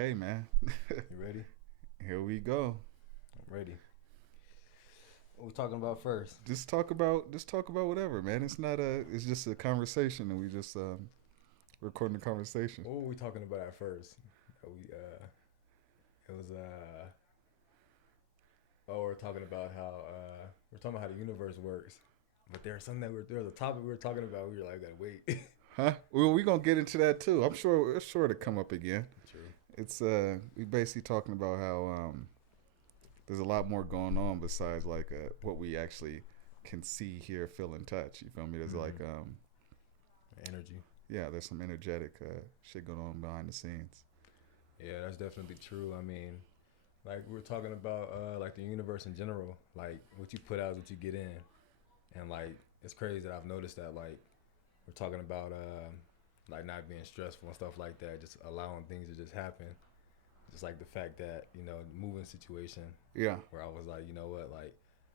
Okay, man. You ready? Here we go. I'm ready. What we talking about first? Just talk about whatever, man. It's just a conversation and we just recording the conversation. What were we talking about at first? We it was we're talking about how we're talking about how the universe works. But there's there's a topic we were talking about. We were like, gotta wait. Huh? Well, we going to get into that too. I'm sure it's sure to come up again. True. It's we basically talking about how there's a lot more going on besides like what we actually can see, hear, feel, and touch. You feel me? There's like Energy. yeah, there's some energetic shit going on behind the scenes. Yeah, that's definitely true. I mean, like we were talking about like the universe in general. Like what you put out is what you get in. And like it's crazy that I've noticed that like we're talking about like not being stressful and stuff like that, just allowing things to just happen. Just like the fact that, moving situation Yeah. where I was like, you know what, like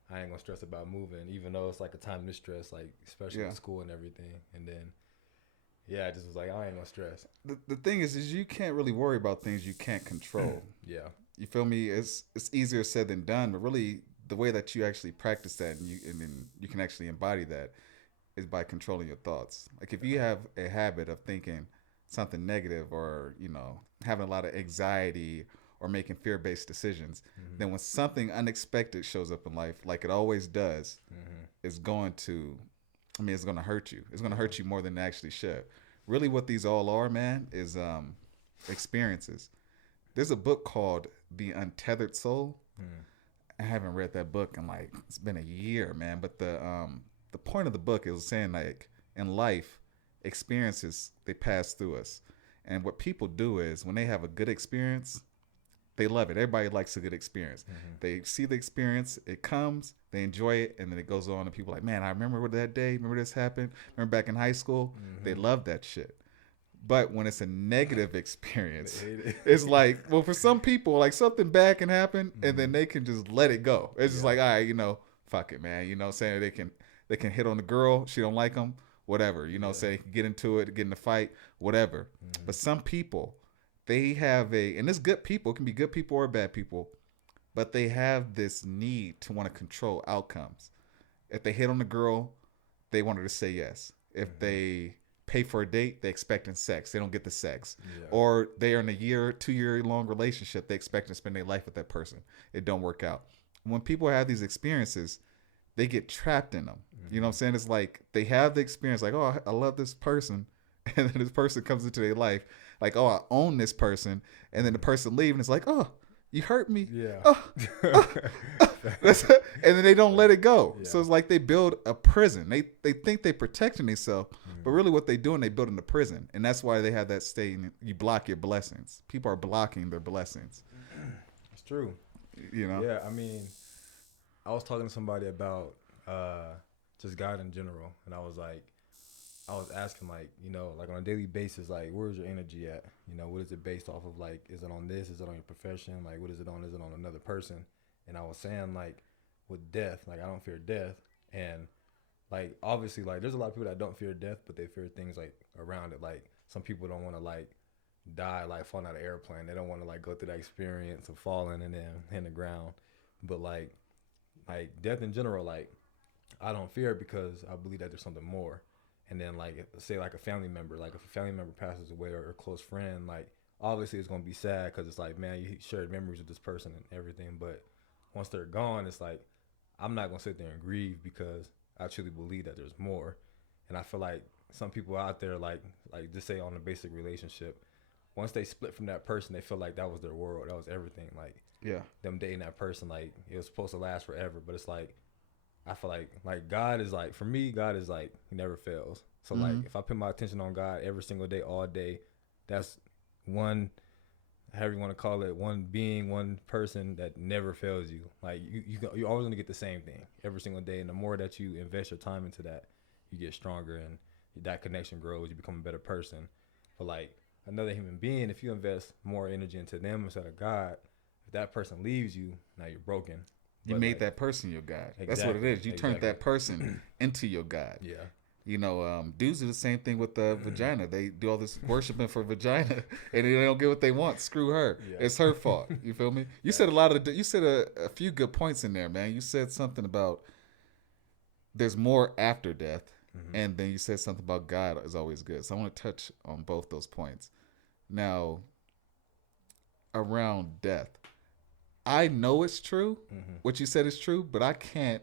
I ain't gonna stress about moving, even though it's like a time to stress, like especially Yeah. in school and everything. And then I just was like, I ain't gonna stress. The thing is you can't really worry about things you can't control. Yeah. You feel me? It's easier said than done, but really the way that you actually practice that and then you can actually embody that is by controlling your thoughts. Like if you have a habit of thinking something negative or, having a lot of anxiety or making fear-based decisions, then when something unexpected shows up in life, like it always does, it's going to hurt you. It's going to hurt you more than it actually should. Really what these all are, man, is experiences. There's a book called The Untethered Soul. I haven't read that book in like, it's been a year, man, but the point of the book is saying like in life, experiences, they pass through us. And what people do is when they have a good experience, they love it. Everybody likes a good experience. They see the experience, it comes, they enjoy it, and then it goes on and people are like, man, I remember that day, remember this happened, remember back in high school. They love that shit. But when it's a negative experience, it's like, well, for some people, like something bad can happen and then they can just let it go. It's just like, all right, fuck it, man. Saying they can hit on the girl, she don't like them, whatever. Say get into it, get in the fight, whatever. But some people, they have and it's good people, it can be good people or bad people, but they have this need to want to control outcomes. If they hit on the girl, they want her to say yes. If they pay for a date, they expecting sex, they don't get the sex. Or they are in a 2-year long relationship, they expect to spend their life with that person, it don't work out. When people have these experiences, they get trapped in them. You know what I'm saying? It's like they have the experience like, oh, I love this person, and then this person comes into their life like, oh, I own this person, and then the person leaves and it's like, oh, you hurt me. Yeah. And then they don't let it go. So it's like they build a prison. They think they protecting themselves, but really what they doing, they building a prison. And that's why they have that statement, you block your blessings. People are blocking their blessings. It's true. Yeah, I mean, I was talking to somebody about just God in general, and I was asking like, like on a daily basis, like where's your energy at? What is it based off of? Like, is it on this? Is it on your profession? Like, what is it on? Is it on another person? And I was saying like with death, like I don't fear death, and like obviously like there's a lot of people that don't fear death, but they fear things like around it. Like some people don't want to like die, like falling out of an airplane. They don't want to like go through that experience of falling and then hitting the ground. But like death in general, like I don't fear it because I believe that there's something more. And then like say like a family member, like if a family member passes away or a close friend, like obviously it's gonna be sad because it's like, man, you shared memories with this person and everything. But once they're gone, it's like I'm not gonna sit there and grieve because I truly believe that there's more. And I feel like some people out there like just say on a basic relationship, once they split from that person, they feel like that was their world, that was everything. Like them dating that person, like it was supposed to last forever. But it's like I feel like God is like, for me, God is like, he never fails. So like if I put my attention on God every single day, all day, that's one, however you want to call it, one being, one person that never fails you. Like you're always gonna get the same thing every single day. And the more that you invest your time into that, you get stronger and that connection grows, you become a better person. But like another human being, if you invest more energy into them instead of God, if that person leaves you, now you're broken. You made that person your God. Exactly, that's what it is. You turned that person into your God. Yeah. Dudes do the same thing with the vagina. They do all this worshiping for vagina, and they don't get what they want. Screw her. Yeah. It's her fault. You feel me? You said you said a few good points in there, man. You said something about there's more after death, and then you said something about God is always good. So I want to touch on both those points. Now, around death, I know it's true. What you said is true, but I can't.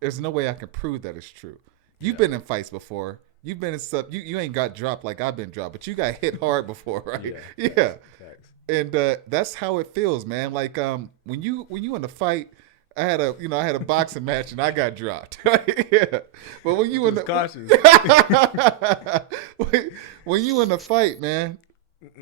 There's no way I can prove that it's true. You've been in fights before. You've been in stuff. You ain't got dropped like I've been dropped, but you got hit hard before, right? Yeah. Facts. And that's how it feels, man. Like when you in a fight, I had a boxing match and I got dropped. Yeah. But when you in the cautious. when you in a fight, man,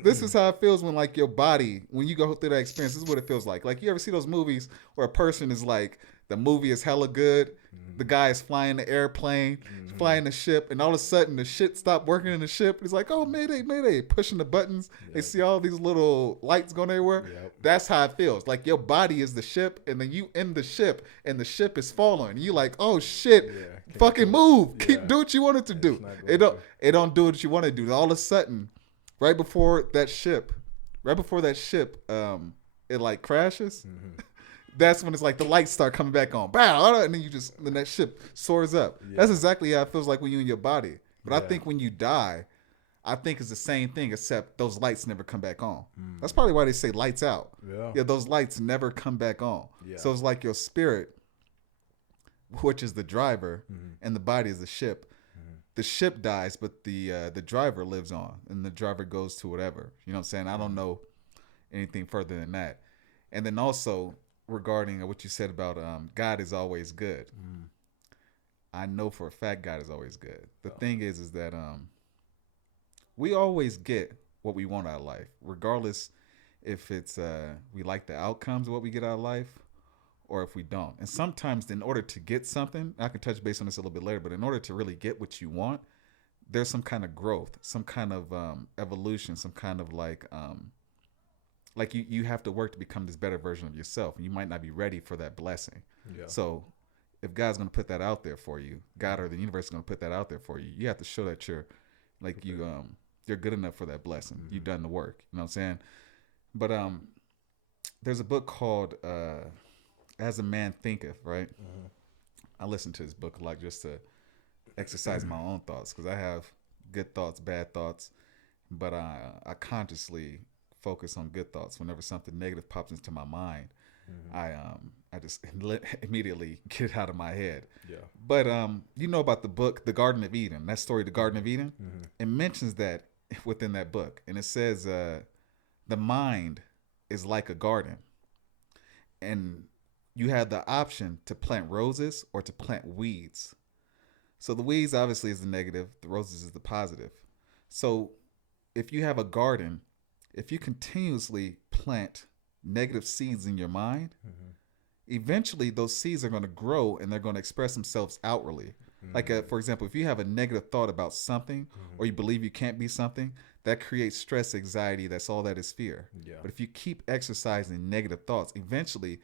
this is how it feels when like your body, when you go through that experience, this is what it feels like. Like you ever see those movies where a person is like, the movie is hella good. The guy is flying the airplane, flying the ship, and all of a sudden the shit stopped working in the ship. He's like, oh, mayday, mayday, pushing the buttons. Yep. They see all these little lights going everywhere. Yep. That's how it feels. Like your body is the ship, and then you in the ship, and the ship is falling. And you like, oh shit, fucking move. Do what you want it to do. It don't do what you want to do. All of a sudden, right before that ship, it like crashes. That's when it's like the lights start coming back on. Bow, and then that ship soars up. Yeah. That's exactly how it feels like when you're in your body. But I think when you die, I think it's the same thing, except those lights never come back on. That's probably why they say lights out. Yeah, those lights never come back on. Yeah. So it's like your spirit, which is the driver, and the body is the ship. The ship dies, but the driver lives on, and the driver goes to whatever. You know what I'm saying? I don't know anything further than that. And then also, regarding what you said about God is always good. I know for a fact God is always good. The thing is that we always get what we want out of life, regardless if it's we like the outcomes of what we get out of life or if we don't. And sometimes in order to get something, I can touch base on this a little bit later, but in order to really get what you want, there's some kind of growth, some kind of evolution, some kind of like you have to work to become this better version of yourself, and you might not be ready for that blessing. Yeah. So if God's going to put that out there for you, God or the universe is going to put that out there for you, you have to show that you're like you're good enough for that blessing. You've done the work. You know what I'm saying? But there's a book called As a Man Thinketh, right? I listen to this book a lot just to exercise my own thoughts, because I have good thoughts, bad thoughts, but I consciously focus on good thoughts. Whenever something negative pops into my mind, I just immediately get it out of my head. Yeah. But you know about the book The Garden of Eden, that story, The Garden of Eden? It mentions that within that book, and it says the mind is like a garden, and you have the option to plant roses or to plant weeds. So the weeds obviously is the negative, the roses is the positive. So if you have a garden, if you continuously plant negative seeds in your mind, eventually those seeds are going to grow and they're going to express themselves outwardly. Like, for example, if you have a negative thought about something or you believe you can't be something, that creates stress, anxiety. That's all that is fear. Yeah. But if you keep exercising negative thoughts, eventually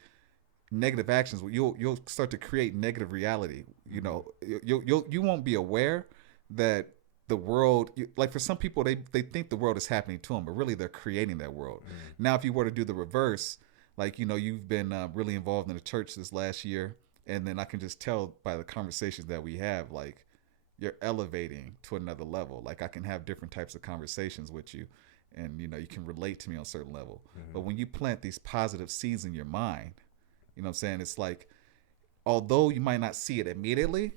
negative actions, you'll start to create negative reality. You know, you won't be aware that the world, like for some people, they think the world is happening to them, but really they're creating that world. Now, if you were to do the reverse, like, you know, you've been really involved in the church this last year, and then I can just tell by the conversations that we have, like, you're elevating to another level. Like, I can have different types of conversations with you, and, you know, you can relate to me on a certain level. But when you plant these positive seeds in your mind, you know what I'm saying? It's like, although you might not see it immediately,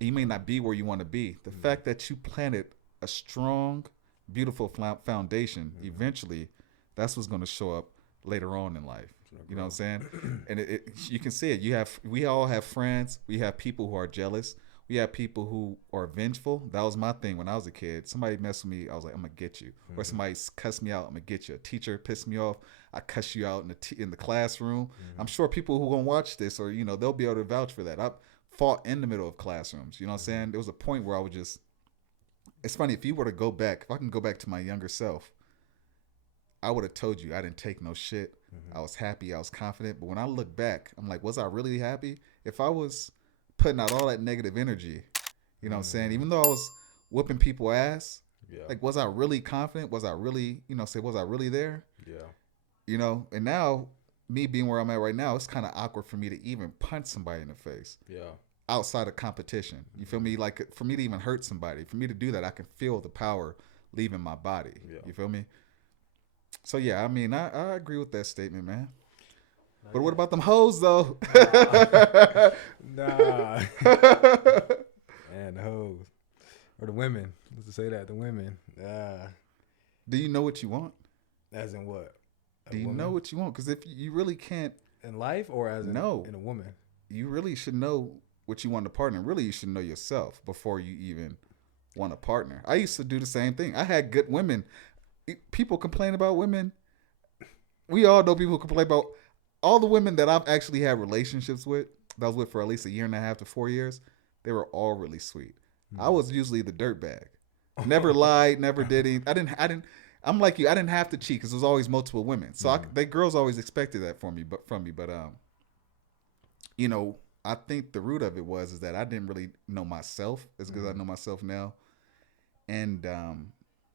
you may not be where you want to be, the fact that you planted a strong, beautiful foundation, eventually that's what's going to show up later on in life. You know what I'm saying? And you can see it. We all have friends. We have people who are jealous. We have people who are vengeful. That was my thing when I was a kid. Somebody messed with me, I was like, I'm gonna get you. Or somebody cussed me out, I'm gonna get you. A teacher pissed me off, I cuss you out in the classroom. I'm sure people who gonna watch this, or, you know, they'll be able to vouch for that. I fought in the middle of classrooms. You know what I'm saying? There was a point where I would just. It's funny, if you were to go back, if I can go back to my younger self, I would have told you I didn't take no shit. I was happy, I was confident. But when I look back, I'm like, was I really happy? If I was putting out all that negative energy, You know what I'm saying? Even though I was whooping people ass, Yeah. like, was I really confident? Was I really, was I really there? Yeah. And now, me being where I'm at right now, it's kind of awkward for me to even punch somebody in the face Yeah. outside of competition. You feel me? Like, for me to even hurt somebody, for me to do that, I can feel the power leaving my body. Yeah. You feel me? So yeah, I mean, I agree with that statement, man. Not But what yet. about them hoes though? Nah. Nah. And the hoes. Or the women. Let's say that. The women. Do you know what you want? As in what? Do you know what you want? Because if you really can't, in life or as in, no, in a woman? You really should know what you want in a partner. Really, you should know yourself before you even want a partner. I used to do the same thing. I had good women. People complain about women. We all know people complain about all the women that I've actually had relationships with. That I was with for at least a year and a half to 4 years. They were all really sweet. I was usually the dirtbag. Never lied. Never did anything. I didn't. I'm like you. I didn't have to cheat because there's always multiple women. So they girls always expected that from me. But I think the root of it is that I didn't really know myself as good as I know myself now, and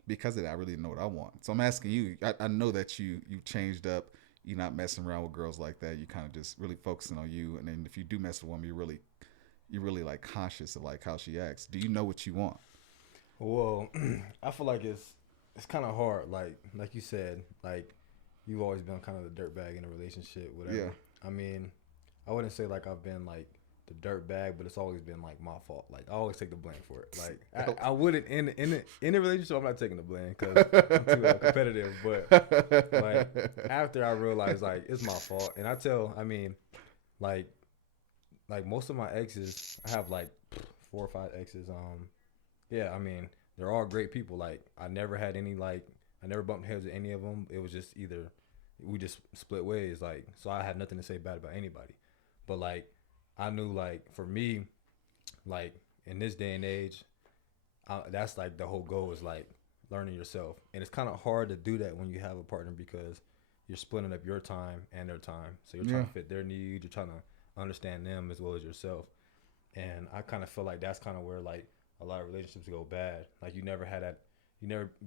because of that, I really know what I want. So I'm asking you. I know that you changed up. You're not messing around with girls like that. You kind of just really focusing on you. And then if you do mess with a woman, you're really like conscious of like how she acts. Do you know what you want? Well, I feel like it's kind of hard. Like you said, like you've always been kind of the dirtbag in a relationship, whatever. Yeah. I mean, I wouldn't say like I've been like the dirtbag, but it's always been like my fault. Like I always take the blame for it. Like I wouldn't in a relationship. I'm not taking the blame because I'm too competitive. But like after I realized like it's my fault, and I mean, like most of my exes, I have like 4 or 5 exes. Yeah, I mean, they're all great people. Like, I never had any, I never bumped heads with any of them. It was just either we just split ways. Like, so I had nothing to say bad about anybody. But, like, I knew, like, for me, like, in this day and age, that's, like, the whole goal is, like, learning yourself. And it's kind of hard to do that when you have a partner because you're splitting up your time and their time. So you're trying to fit their needs. You're trying to understand them as well as yourself. And I kind of feel like that's kind of where, like, a lot of relationships go bad. Like you never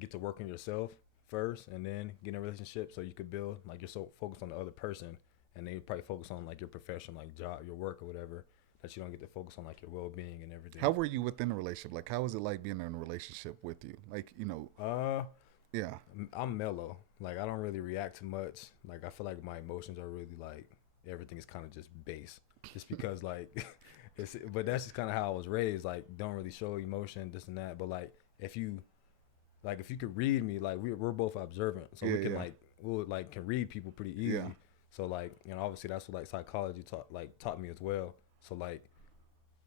get to work on yourself first and then get in a relationship so you could build. Like you're so focused on the other person and then you probably focus on like your profession, like job, your work or whatever, that you don't get to focus on like your well-being and everything. How were you within a relationship? Like how was it like being in a relationship with you? Like, yeah. I'm mellow. Like I don't really react to much. Like I feel like my emotions are really like everything is kind of just base. Just because like but that's just kind of how I was raised. Like, don't really show emotion, this and that. But like, if you could read me, like we're both observant, so we can can read people pretty easy. Yeah. So like, obviously that's what like psychology taught me as well. So like,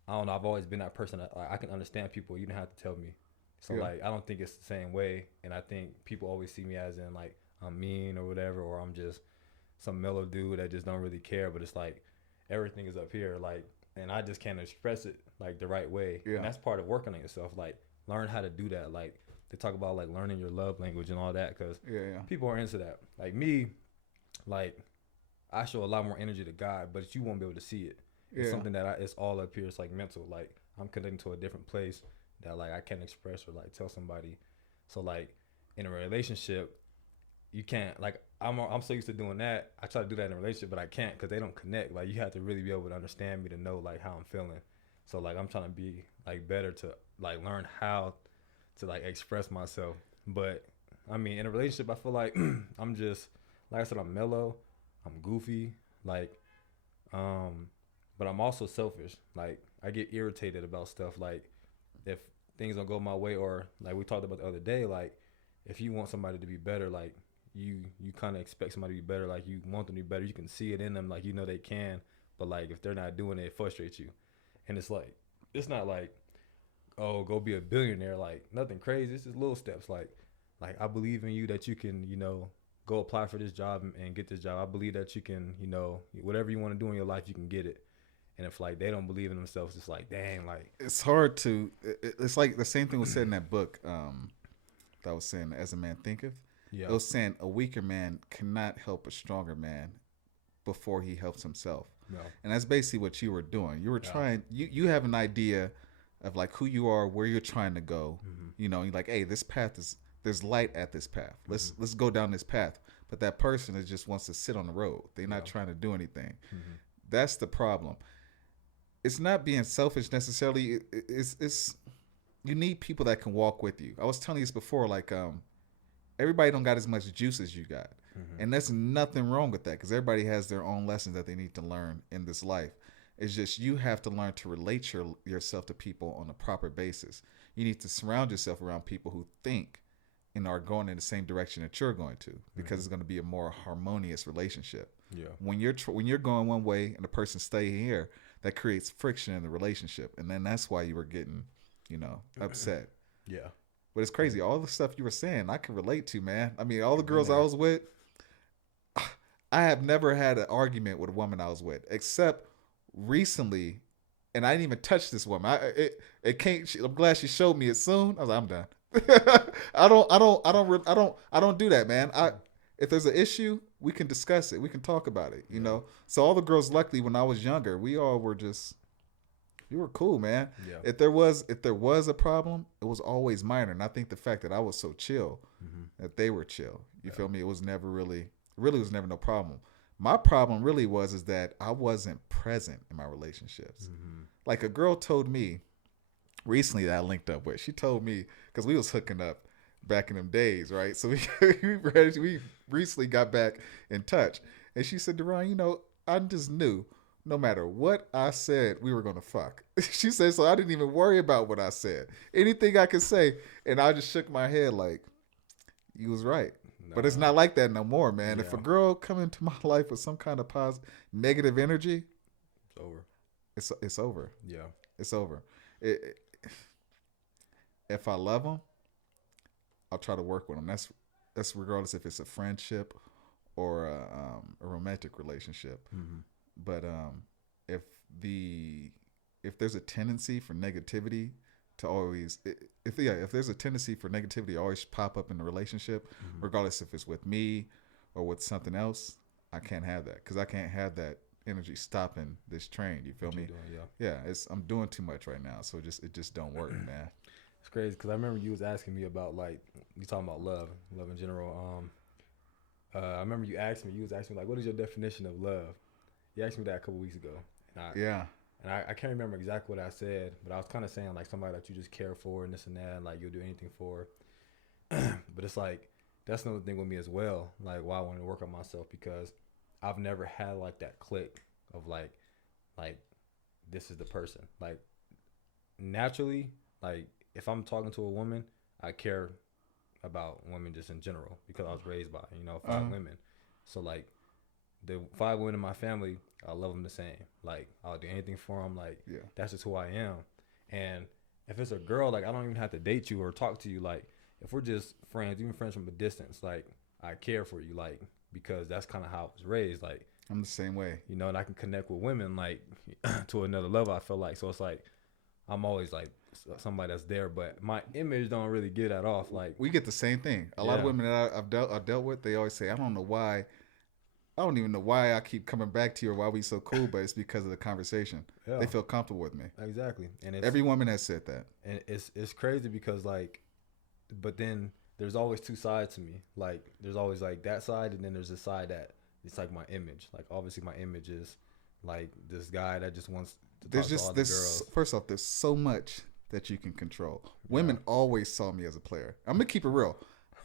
I don't know. I've always been that person that like, I can understand people. You don't have to tell me. So like, I don't think it's the same way. And I think people always see me as in like I'm mean or whatever, or I'm just some mellow dude that just don't really care. But it's like everything is up here, like. And I just can't express it like the right way. Yeah. And that's part of working on yourself. Like learn how to do that. Like they talk about like learning your love language and all that because people are into that. Like me, like I show a lot more energy to God, but you won't be able to see it. It's something that it's all up here. It's like mental. Like I'm connecting to a different place that like I can't express or like tell somebody. So like in a relationship, you can't like I'm so used to doing that. I try to do that in a relationship, but I can't because they don't connect. Like you have to really be able to understand me to know like how I'm feeling. So like I'm trying to be like better to like learn how to like express myself. But I mean, in a relationship, I feel like I'm just like I said, I'm mellow, I'm goofy, like, but I'm also selfish. Like I get irritated about stuff. Like if things don't go my way, or like we talked about the other day, like if you want somebody to be better, like. You kind of expect somebody to be better, like you want them to be better. You can see it in them, like they can. But like if they're not doing it, it frustrates you. And it's like it's not like, oh, go be a billionaire. Like nothing crazy. It's just little steps. Like I believe in you that you can, go apply for this job and get this job. I believe that you can, whatever you want to do in your life, you can get it. And if like they don't believe in themselves, it's like, dang, like it's hard to. It's like the same thing was said in that book that was saying, "As a Man Thinketh." Yeah. It was saying a weaker man cannot help a stronger man before he helps himself. No. And that's basically what you were doing. You were trying, you have an idea of like who you are, where you're trying to go. Mm-hmm. You know, you're like, hey, this path is there's light at this path. Mm-hmm. Let's go down this path. But that person is just wants to sit on the road. They're Yeah. not trying to do anything. Mm-hmm. That's the problem. It's not being selfish necessarily. It's you need people that can walk with you. I was telling you this before, like everybody don't got as much juice as you got. Mm-hmm. And there's nothing wrong with that because everybody has their own lessons that they need to learn in this life. It's just you have to learn to relate yourself to people on a proper basis. You need to surround yourself around people who think and are going in the same direction that you're going to because Mm-hmm. it's going to be a more harmonious relationship. Yeah. When you're going one way and the person stay here, that creates friction in the relationship, and then that's why you were getting, upset. Yeah. But it's crazy. All the stuff you were saying, I can relate to, man. I mean, all the Been girls I there. was with, I have never had an argument with a woman I was with, except recently, and I didn't even touch this woman. It can't. I'm glad she showed me it soon. I was like, I'm done. I don't do that, man. If there's an issue, we can discuss it. We can talk about it. You Yeah. know. So all the girls, luckily, when I was younger, we all were we were cool, man. Yeah. If there was a problem, it was always minor. And I think the fact that I was so chill, Mm-hmm. that they were chill. You Yeah. feel me? It was never really was never no problem. My problem really is that I wasn't present in my relationships. Mm-hmm. Like a girl told me recently that I linked up with. She told me because we was hooking up back in them days, right? So we recently got back in touch, and she said, "Deron, I just knew no matter what I said, we were gonna fuck." She said, "So I didn't even worry about what I said. Anything I could say," and I just shook my head like, "You was right." But it's not like that no more, man. Yeah. If a girl come into my life with some kind of negative energy, It's over. it's over. Yeah. It's over. If I love them, I'll try to work with them. That's regardless if it's a friendship or a romantic relationship. Mm-hmm. But if if there's a tendency for negativity to always if there's a tendency for negativity to always pop up in the relationship, Mm-hmm. regardless if it's with me or with something else, I can't have that because I can't have that energy stopping this train. You feel me? Doing, Yeah, I'm doing too much right now, so it just don't work, man. It's crazy because I remember you was asking me about like you talking about love in general. I remember you was asking me like, what is your definition of love? You asked me that a couple weeks ago, Yeah. and I can't remember exactly what I said, but I was kind of saying like somebody that you just care for and this and that, and like you'll do anything for. But it's like that's another thing with me as well. Like why I want to work on myself because I've never had like that click of like this is the person. Like naturally, like if I'm talking to a woman, I care about women just in general because I was raised by 5 women. So like the 5 women in my family, I love them the same. Like I'll do anything for them. Like that's just who I am. And if it's a girl, like I don't even have to date you or talk to you. Like if we're just friends, even friends from a distance, like I care for you, like because that's kind of how I was raised. Like I'm the same way. and I can connect with women like to another level. I feel like so it's like I'm always like somebody that's there, but my image don't really get that off. Like We get the same thing. A lot of women that I've dealt with, they always say, I don't know why. I don't even know why I keep coming back to you or why we so cool, but it's because of the conversation. Yeah. They feel comfortable with me. Exactly. And Every woman has said that. And it's crazy because like, but then there's always 2 sides to me. Like there's always like that side, and then there's a side that it's like my image. Like obviously my image is like this guy that just wants to talk to all the girls. First off, there's so much that you can control. Women always saw me as a player. I'm gonna keep it real.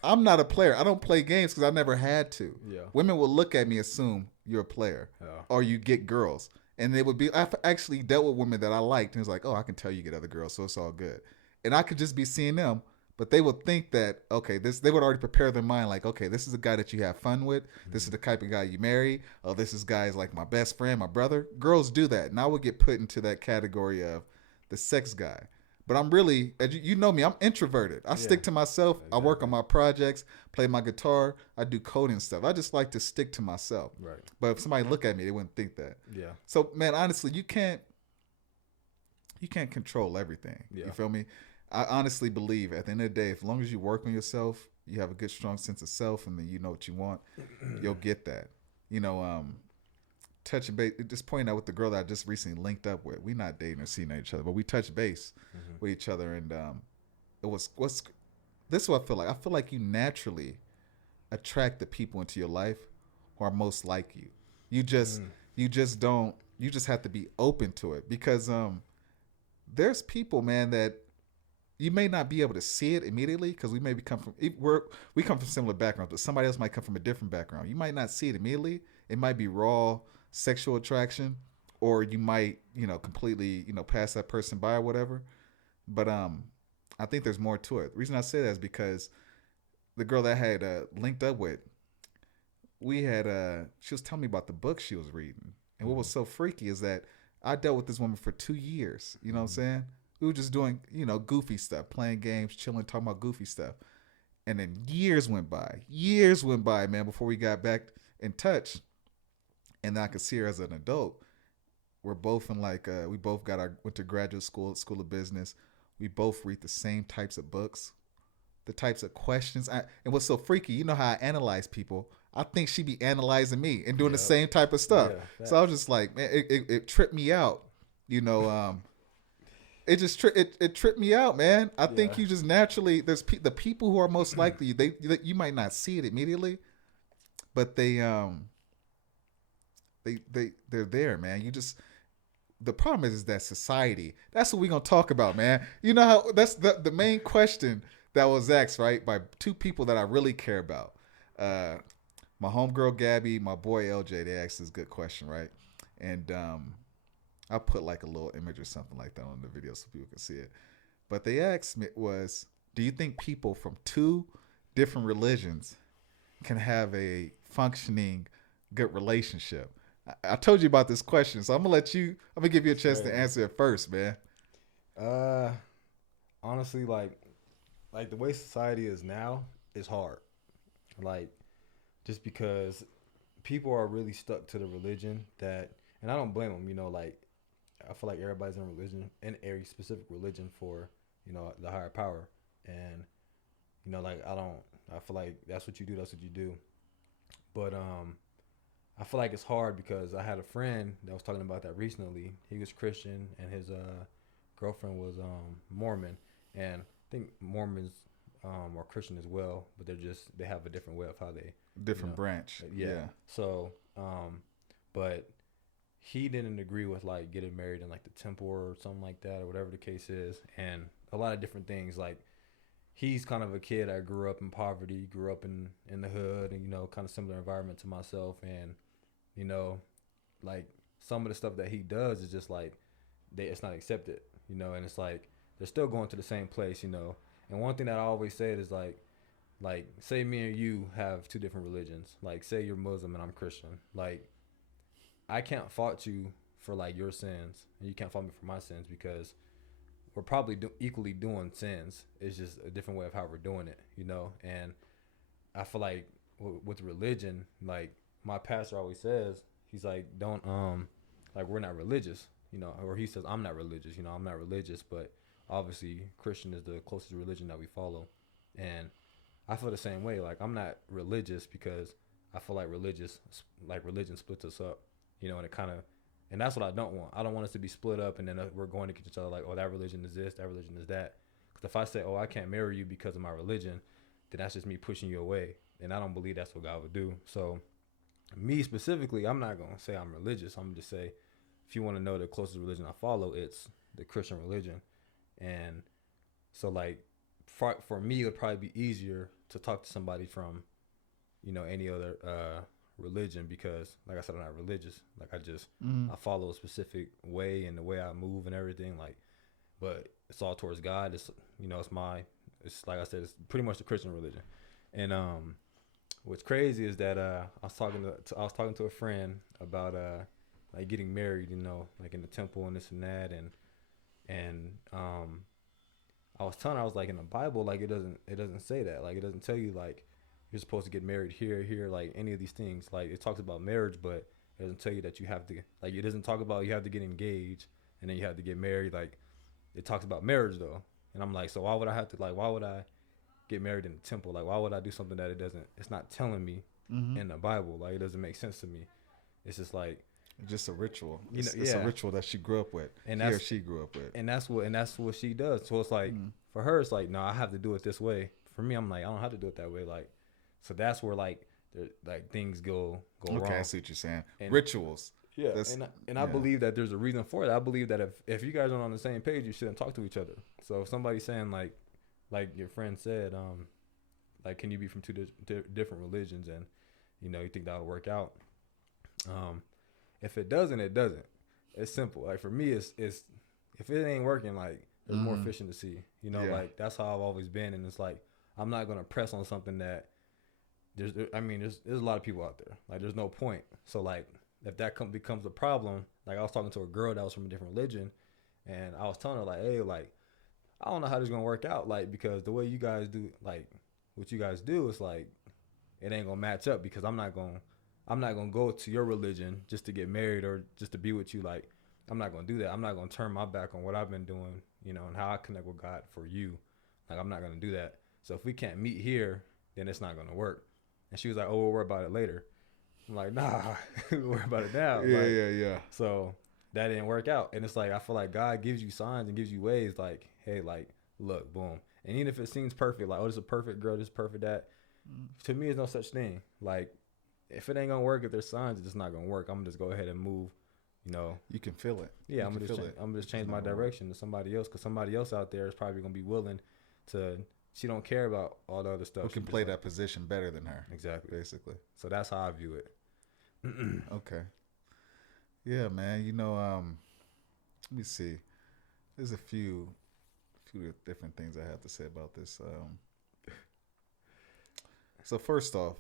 I'm not a player. I don't play games because I never had to. Yeah. Women will look at me, assume you're a player, or you get girls, and they would be. I've actually dealt with women that I liked, and it's like, oh, I can tell you get other girls, so it's all good. And I could just be seeing them, but they would think that they would already prepare their mind like, okay, this is a guy that you have fun with. Mm-hmm. This is the type of guy you marry. Oh, this is guys like my best friend, my brother. Girls do that, and I would get put into that category of the sex guy. But I'm really, you know me, I'm introverted. I stick to myself. Exactly. I work on my projects, play my guitar. I do coding stuff. I just like to stick to myself. Right. But if somebody look at me, they wouldn't think that. Yeah. So, man, honestly, you can't control everything. Yeah. You feel me? I honestly believe at the end of the day, as long as you work on yourself, you have a good, strong sense of self, and then you know what you want, you'll get that. touching base, just pointing out with the girl that I just recently linked up with. We not dating or seeing each other, but we touched base with each other, and it was what's this is what I feel like. I feel like you naturally attract the people into your life who are most like you. You just you just don't you just have to be open to it because there's people, man, that you may not be able to see it immediately because we maybe come from we come from similar backgrounds, but somebody else might come from a different background. You might not see it immediately. It might be raw sexual attraction, or you might completely pass that person by or whatever. But I think there's more to it. The reason I say that is because the girl that I had linked up with, we had she was telling me about the book she was reading, and what was so freaky is that I dealt with this woman for 2 years. You know what I'm saying? We were just doing, goofy stuff, playing games, chilling, talking about goofy stuff. And then years went by, man, before we got back in touch. And then I could see her as an adult. We're both in we both went to graduate school of business. We both read the same types of books, the types of questions. And what's so freaky, you know how I analyze people. I think she be analyzing me and doing the same type of stuff. Yeah, so I was just like, man, it tripped me out, It just it tripped me out, man. I think you just naturally the people who are most likely you might not see it immediately, but they're there, man. The problem is that society. That's what we're gonna talk about, man. You know how that's the main question that was asked, right, by two people that I really care about. My homegirl Gabby, my boy LJ. They asked this good question, right, and I'll put like a little image or something like that on the video so people can see it. But they asked me was, do you think people from two different religions can have a functioning good relationship? I told you about this question, so I'm gonna give you a chance to answer it first, man. Honestly, like the way society is now is hard. Like, just because people are really stuck to the religion and I don't blame them, I feel like everybody's in a religion, in a specific religion for, the higher power. And, I feel like that's what you do. But I feel like it's hard because I had a friend that was talking about that recently. He was Christian and his girlfriend was Mormon. And I think Mormons are Christian as well, but they have a different way of how they different branch. Yeah. So, but he didn't agree with like getting married in like the temple or something like that or whatever the case is, and a lot of different things. Like, he's kind of a kid that grew up in poverty, grew up in the hood, and kind of similar environment to myself, and like some of the stuff that he does is just like it's not accepted, and it's like they're still going to the same place, And one thing that I always said is like say me and you have two different religions, like say you're Muslim and I'm Christian, like I can't fault you for like your sins, and you can't fault me for my sins because we're probably equally doing sins. It's just a different way of how we're doing it, And I feel like with religion, like my pastor always says, he's like, don't like we're not religious, or he says I'm not religious, I'm not religious, but obviously Christian is the closest religion that we follow, and I feel the same way. Like I'm not religious because I feel like religion splits us up. And it kind of, and that's what I don't want. I don't want us to be split up and then we're going against each other like, oh, that religion is this, that religion is that. Because if I say, oh, I can't marry you because of my religion, then that's just me pushing you away. And I don't believe that's what God would do. So me specifically, I'm not going to say I'm religious. I'm going to just say, if you want to know the closest religion I follow, it's the Christian religion. And so like, for me, it would probably be easier to talk to somebody from, any other religion because, like I said, I'm not religious. Like I follow a specific way and the way I move and everything. Like, but it's all towards God. It's it's like I said, it's pretty much the Christian religion. And what's crazy is that I was talking to a friend about like getting married, like in the temple and this and that, and I was telling her, I was like, in the Bible, like it doesn't say that. Like it doesn't tell you like you're supposed to get married here, like any of these things. Like it talks about marriage, but it doesn't tell you that you have to, like it doesn't talk about you have to get engaged and then you have to get married. Like it talks about marriage though. And I'm like, so why would I get married in the temple? Like why would I do something that it's not telling me in the Bible? Like it doesn't make sense to me. It's just like, Just a ritual. You know, It's a yeah. ritual that she grew up with. And He or she grew up with. and that's what she does. So it's like for her, it's like no, I have to do it this way. For me, I'm like I don't have to do it that way. Like, so that's where like things go wrong. Okay, I see what you're saying. And, Rituals. yeah, and I believe that there's a reason for it. I believe that if you guys aren't on the same page, you shouldn't talk to each other. So if somebody's saying like your friend said, like can you be from two different religions and you know you think that'll work out? If it doesn't, it doesn't. It's simple. Like for me, it's if it ain't working, like there's more fishing to see. You know, like that's how I've always been, and it's like I'm not gonna press on something that there's a lot of people out there. Like there's no point. So like if that becomes a problem, like I was talking to a girl that was from a different religion, and I was telling her like, hey, like I don't know how this is gonna work out, like because the way you guys do, like what you guys do, is like it ain't gonna match up because I'm not gonna go to your religion just to get married or just to be with you. Like I'm not gonna do that. I'm not gonna turn my back on what I've been doing, you know, and how I connect with God for you. Like I'm not gonna do that. So if we can't meet here, then it's not gonna work. And she was like, oh, we'll worry about it later. I'm like, nah, we'll worry about it now. Yeah. So that didn't work out. And it's like, I feel like God gives you signs and gives you ways like, hey, like, look, boom. And even if it seems perfect, like, oh, this is a perfect girl, this is perfect that, to me, there's no such thing. Like, if it ain't gonna work, if there's signs, it's just not gonna work. I'm gonna just go ahead and move, you know. You can feel it. Yeah, I'm gonna just change my direction to somebody else, because somebody else out there is probably gonna be willing to. She don't care about all the other stuff. Who can play that position better than her? Exactly. Basically. So that's how I view it. Okay. Yeah, man. You know, let me see. There's a few different things I have to say about this. So first off,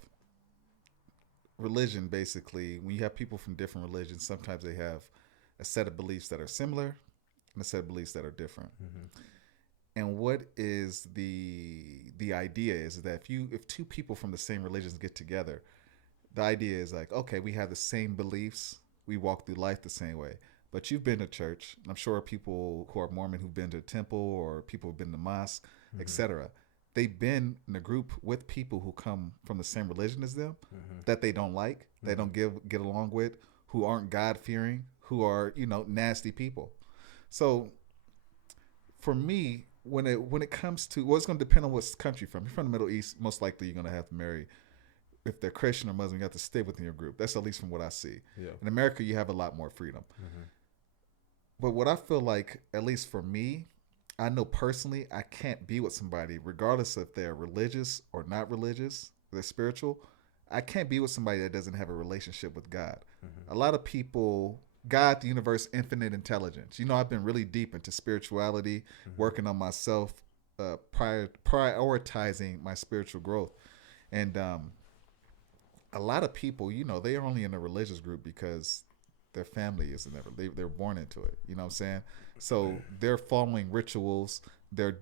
religion, basically, when you have people from different religions, sometimes they have a set of beliefs that are similar and a set of beliefs that are different. Mm-hmm. And what is the idea is that if two people from the same religions get together, the idea is like, okay, we have the same beliefs, we walk through life the same way. But you've been to church. I'm sure people who are Mormon who've been to a temple, or people who've been to mosque, mm-hmm. etc. They've been in a group with people who come from the same religion as them, mm-hmm. that they don't like, mm-hmm. they don't get along with, who aren't God-fearing, who are, nasty people. So for me, when it comes to, well, it's going to depend on what country you're from. If you're from the Middle East, most likely you're going to have to marry, if they're Christian or Muslim, you have to stay within your group. That's at least from what I see. Yeah. In America, you have a lot more freedom. Mm-hmm. But what I feel like, at least for me, I know personally, I can't be with somebody, regardless if they're religious or not religious, they're spiritual. I can't be with somebody that doesn't have a relationship with God. Mm-hmm. A lot of people, God, the universe, infinite intelligence. I've been really deep into spirituality, mm-hmm. working on myself, prioritizing my spiritual growth. And a lot of people, they are only in a religious group because their family is they're born into it. You know what I'm saying? So they're following rituals. They're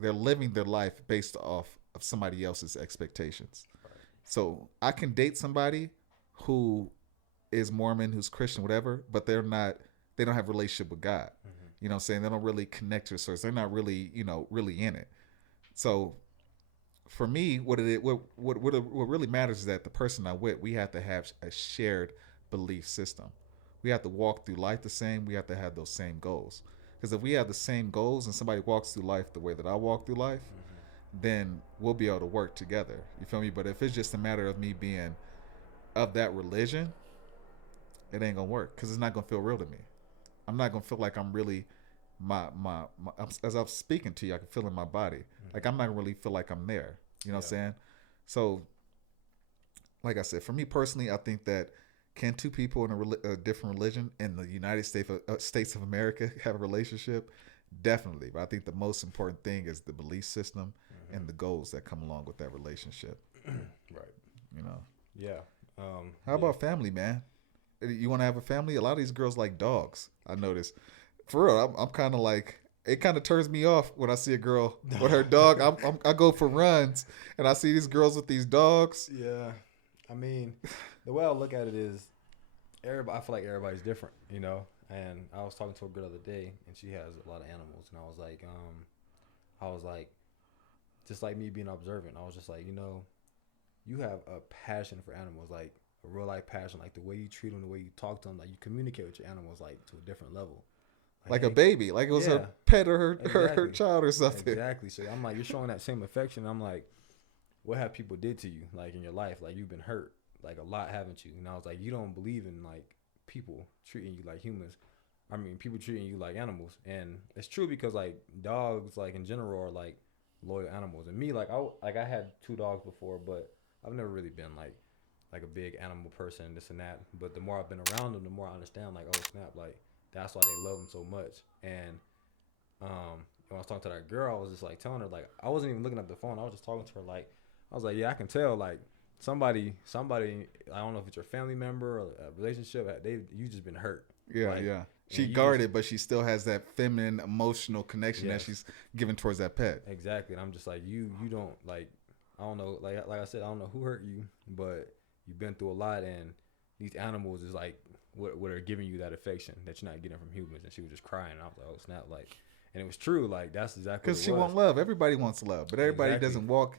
living their life based off of somebody else's expectations. Right. So I can date somebody who is Mormon, who's Christian, whatever, but they don't have a relationship with God. Mm-hmm. You know what I'm saying? They don't really connect to the source. They're not really, really in it. So for me, what really matters is that the person I'm with, we have to have a shared belief system. We have to walk through life the same. We have to have those same goals. Because if we have the same goals and somebody walks through life the way that I walk through life, mm-hmm. then we'll be able to work together. You feel me? But if it's just a matter of me being of that religion, it ain't gonna work, because it's not gonna feel real to me. I'm not gonna feel like I'm really my as I'm speaking to you, I can feel in my body. Mm-hmm. Like I'm not gonna really feel like I'm there. You know what I'm saying? So, like I said, for me personally, I think that can two people in a different religion in the United States of America have a relationship? Definitely. But I think the most important thing is the belief system, mm-hmm. and the goals that come along with that relationship. Right. Yeah. How about family, man? You want to have a family? A lot of these girls like dogs. I noticed. For real, I'm kind of like, it kind of turns me off when I see a girl with her dog. I go for runs and I see these girls with these dogs. Yeah. I mean, the way I look at it is, I feel like everybody's different, And I was talking to a girl the other day, and she has a lot of animals, and I was like, just like me being observant, I was just like, you have a passion for animals. Like a real life passion, like the way you treat them, the way you talk to them, like you communicate with your animals like to a different level. Like a Hey, baby, like it was yeah, her pet or her exactly, child or something. exactly. So I'm like, you're showing that same affection. I'm like, what have people did to you, like in your life? Like you've been hurt, like a lot, haven't you? And I was like, you don't believe in like people treating you like humans. I mean, people treating you like animals, and it's true because like dogs, like in general, are like loyal animals. And me, I had 2 dogs before, but I've never really been like a big animal person, this and that. But the more I've been around them, the more I understand, like, oh snap, like that's why they love them so much. And when I was talking to that girl, I was just like telling her, like, I wasn't even looking at the phone. I was just talking to her, like, I was like, yeah, I can tell, like, somebody, I don't know if it's your family member or a relationship, you just been hurt. Yeah, like, yeah. She guarded, but she still has that feminine emotional connection that she's given towards that pet. Exactly. And I'm just like, you don't, like, I don't know, like I said, I don't know who hurt you, but you've been through a lot, and these animals is like what are giving you that affection that you're not getting from humans. And she was just crying, and I was like, oh snap, like, and it was true, like that's exactly because she wants love. Everybody wants love, but everybody doesn't walk.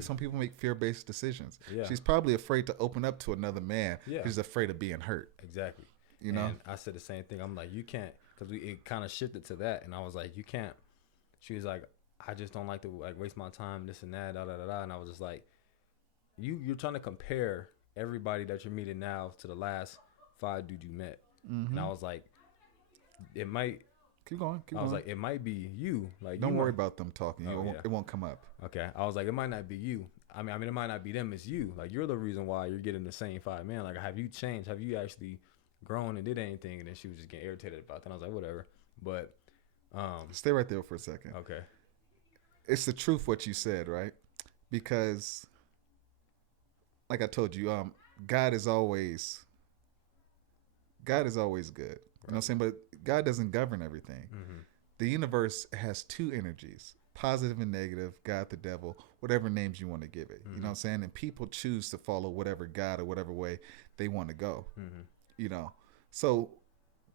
Some people make fear-based decisions. Yeah. She's probably afraid to open up to another man. Yeah. She's afraid of being hurt. Exactly. You know. And I said the same thing. I'm like, you can't, because it kind of shifted to that, and I was like, you can't. She was like, I just don't like to like waste my time, this and that, da da da da. And I was just like, you're trying to compare everybody that you're meeting now to the last 5 dudes you met. Mm-hmm. And I was like, it might. Keep going. I was like, it might be you. Like, don't worry about them talking. It won't come up. Okay. I was like, it might not be you. I mean, it might not be them. It's you. Like, you're the reason why you're getting the same 5 men. Like, have you changed? Have you actually grown and did anything? And then she was just getting irritated about that. And I was like, whatever. But stay right there for a second. Okay. It's the truth what you said, right? Because, like I told you, God is always good. You know what I'm saying? But God doesn't govern everything. Mm-hmm. The universe has 2 energies, positive and negative, God, the devil, whatever names you want to give it. Mm-hmm. You know what I'm saying? And people choose to follow whatever God or whatever way they want to go. Mm-hmm. You know? So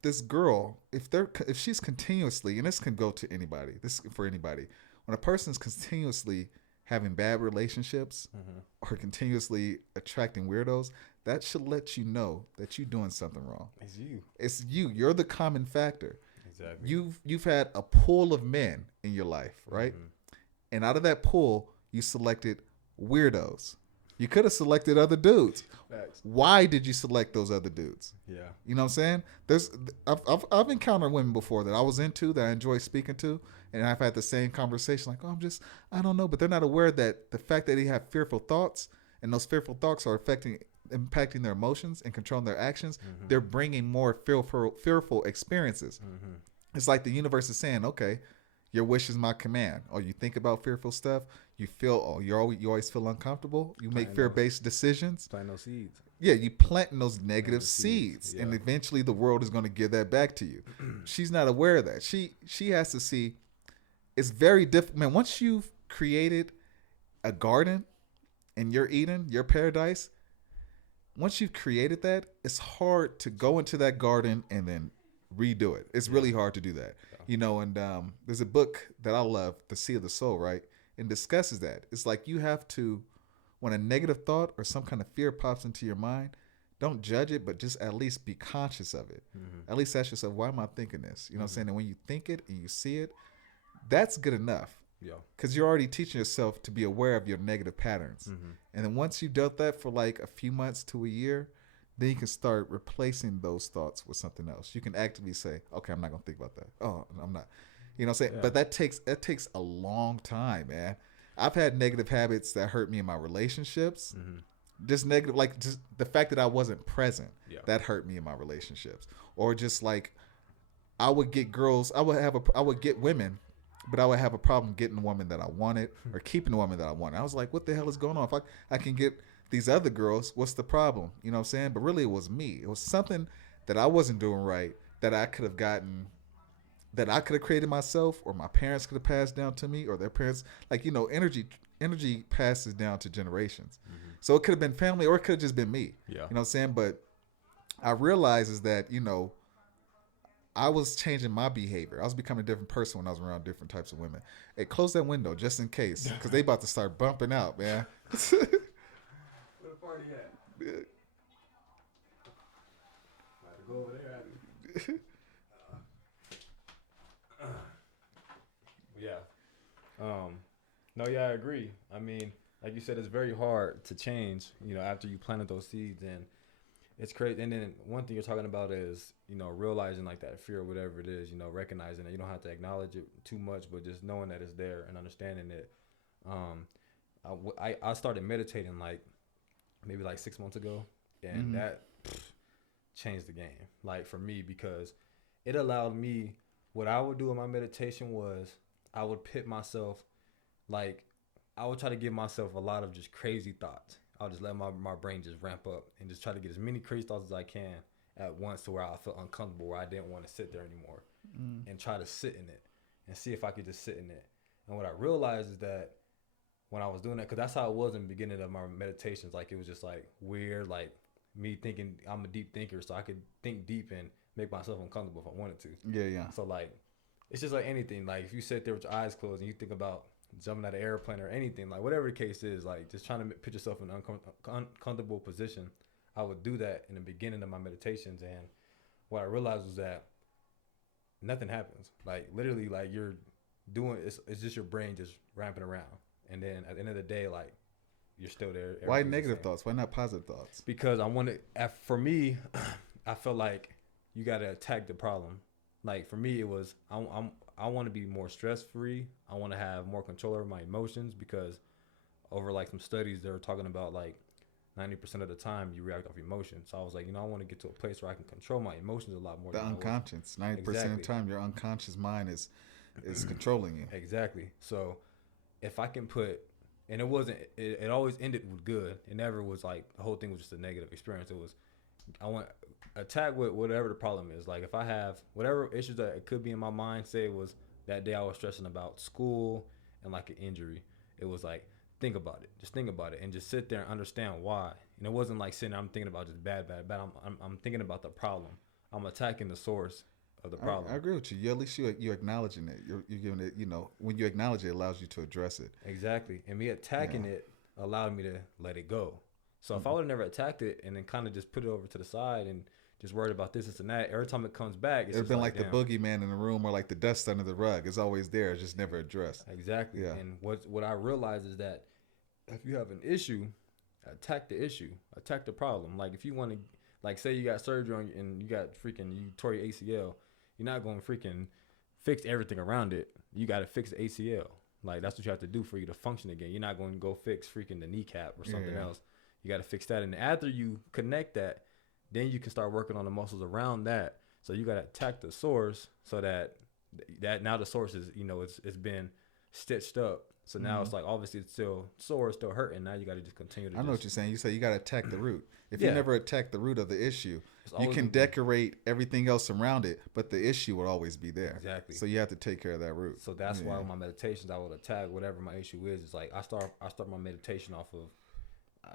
this girl, if she's continuously, and this can go to anybody, this is for anybody, when a person's continuously having bad relationships mm-hmm. or continuously attracting weirdos, that should let you know that you're doing something wrong. It's you. You're the common factor. Exactly. You've had a pool of men in your life, right? Mm-hmm. And out of that pool, you selected weirdos. You could have selected other dudes. Facts. Why did you select those other dudes? Yeah. You know what I'm saying? I've encountered women before that I was into, that I enjoy speaking to, and I've had the same conversation like, oh, I don't know, but they're not aware that the fact that they have fearful thoughts and those fearful thoughts are impacting their emotions and controlling their actions, mm-hmm. they're bringing more fearful experiences. Mm-hmm. It's like the universe is saying, okay, your wish is my command. Or you think about fearful stuff, you feel, you always feel uncomfortable. You make fear-based decisions. Plant those seeds. Yeah, you planting those negative seeds, yeah. And eventually the world is going to give that back to you. She's not aware of that. She has to see. It's very difficult, man. Once you've created a garden in your Eden, your paradise, once you've created that, it's hard to go into that garden and then redo it. It's really hard to do that. Yeah. You know, and there's a book that I love, The Sea of the Soul, right? And discusses that. It's like you have to, when a negative thought or some kind of fear pops into your mind, don't judge it, but just at least be conscious of it. Mm-hmm. At least ask yourself, why am I thinking this? You know what I'm saying? And when you think it and you see it, that's good enough. Yeah. Because you're already teaching yourself to be aware of your negative patterns. Mm-hmm. And then once you've done that for like a few months to a year, then you can start replacing those thoughts with something else. You can actively say, okay, I'm not going to think about that. Oh, I'm not. You know what I'm saying? Yeah. But that takes a long time, man. I've had negative habits that hurt me in my relationships. Mm-hmm. Just negative, like just the fact that I wasn't present, that hurt me in my relationships. Or just like I would get girls, I would get women, but I would have a problem getting the woman that I wanted or keeping the woman that I wanted. I was like, what the hell is going on? If I can get these other girls, what's the problem? You know what I'm saying? But really it was me. It was something that I wasn't doing right that I could have gotten, that I could have created myself, or my parents could have passed down to me, or their parents. Like, you know, energy passes down to generations. Mm-hmm. So it could have been family, or it could have just been me. Yeah. You know what I'm saying? But I realized is that, you know, I was changing my behavior. I was becoming a different person when I was around different types of women. Hey, close that window just in case, because they about to start bumping out, man. Where the party at? go over there. Yeah. No, yeah, I agree. I mean, like you said, it's very hard to change, after you planted those seeds, and it's crazy. And then one thing you're talking about is, realizing like that fear or whatever it is, recognizing it. You don't have to acknowledge it too much, but just knowing that it's there and understanding it. I started meditating like maybe like 6 months ago, and that changed the game. Like for me, because it allowed me, what I would do in my meditation was I would pit myself, like I would try to give myself a lot of just crazy thoughts. I'll just let my brain just ramp up and just try to get as many crazy thoughts as I can at once to where I felt uncomfortable, where I didn't want to sit there anymore, and try to sit in it and see if I could just sit in it. And what I realized is that when I was doing that, because that's how it was in the beginning of my meditations, like it was just like weird, like me thinking I'm a deep thinker, so I could think deep and make myself uncomfortable if I wanted to. Yeah. So like, it's just like anything. Like if you sit there with your eyes closed and you think about jumping out of an airplane or anything, like whatever the case is, like just trying to put yourself in an uncomfortable position, I would do that in the beginning of my meditations. And what I realized was that nothing happens. Like literally, like you're doing, it's just your brain just ramping around. And then at the end of the day, like you're still there. Why negative thoughts? Why not positive thoughts? Because for me, I felt like you got to attack the problem. Like for me, it was, I want to be more stress free. I want to have more control over my emotions, because over like some studies, they were talking about like 90% of the time you react off emotions. So I was like, I want to get to a place where I can control my emotions a lot more. The unconscious, 90% of the time, your unconscious mind is controlling you. Exactly. So if I can and it always ended with good. It never was like the whole thing was just a negative experience. It was, I want attack with whatever the problem is. Like if I have whatever issues that it could be in my mind, say it was that day I was stressing about school and like an injury. It was like, think about it. Just think about it and just sit there and understand why. And it wasn't like sitting there, I'm thinking about just bad. I'm thinking about the problem. I'm attacking the source of the problem. I agree with you. At least you're acknowledging it. You're giving it, when you acknowledge it, it allows you to address it. Exactly. And me attacking it allowed me to let it go. So if I would have never attacked it and then kind of just put it over to the side and just worried about this and that, every time it comes back, it's been like the boogeyman in the room, or like the dust under the rug. It's always there. It's just never addressed. Exactly. Yeah. And what I realized is that if you have an issue, attack the issue, attack the problem. Like if you want to, like say you got surgery on you and you tore your ACL, you're not going to freaking fix everything around it. You got to fix the ACL. Like that's what you have to do for you to function again. You're not going to go fix freaking the kneecap or something else. You got to fix that. And after you connect that, then you can start working on the muscles around that. So you got to attack the source so that now the source is, it's been stitched up. So now it's like, obviously it's still sore, it's still hurting. Now you got to just continue to I know what you're saying. You say you got to attack the root. If you never attack the root of the issue, you can decorate everything else around it, but the issue will always be there. Exactly. So you have to take care of that root. So that's why with my meditations, I would attack whatever my issue is. It's like I start my meditation off of,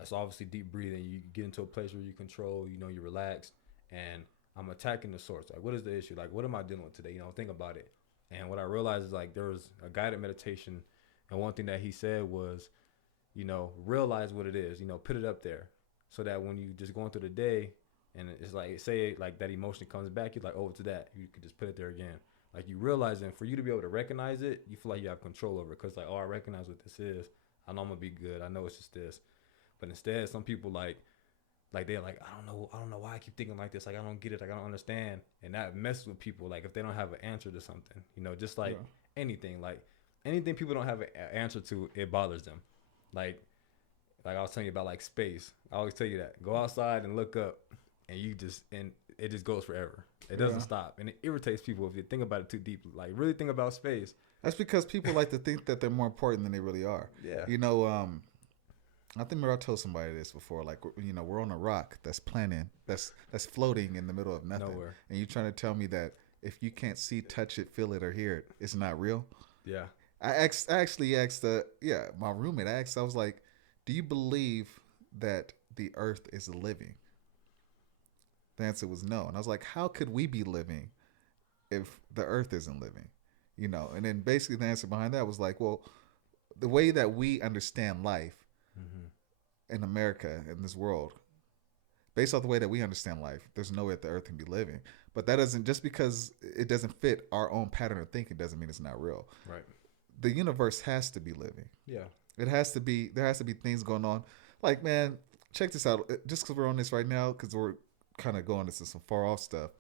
it's obviously deep breathing. You get into a place where you control, you relax, and I'm attacking the source. Like, what is the issue? Like, what am I dealing with today? Think about it. And what I realized is like there was a guided meditation, and one thing that he said was, realize what it is. Put it up there, so that when you just going through the day, and it's like, say like that emotion comes back, you're like, oh, it's that. You could just put it there again. Like you realize, and for you to be able to recognize it, you feel like you have control over it. Cause like, oh, I recognize what this is. I know I'm gonna be good. I know it's just this. But instead, some people like they're like, I don't know why I keep thinking like this. Like I don't get it. Like I don't understand. And that messes with people. Like if they don't have an answer to something, just like anything, like anything people don't have an answer to, it bothers them. Like I was telling you about like space. I always tell you that. Go outside and look up, and it just goes forever. It doesn't stop, and it irritates people if you think about it too deeply. Like really think about space. That's because people like to think that they're more important than they really are. Yeah. I think I told somebody this before. Like, we're on a rock that's floating in the middle of nothing. Nowhere. And you're trying to tell me that if you can't see, touch it, feel it, or hear it, it's not real? Yeah. I actually asked my roommate. I was like, do you believe that the earth is living? The answer was no. And I was like, how could we be living if the earth isn't living? And then basically the answer behind that was like, well, the way that we understand life in America, in this world, based off the way that we understand life, there's no way that the earth can be living. But that doesn't, just because it doesn't fit our own pattern of thinking doesn't mean it's not real. Right. The universe has to be living. Yeah. It has to be, there has to be things going on. Like, man, check this out. Just because we're on this right now, because we're kind of going into some far off stuff.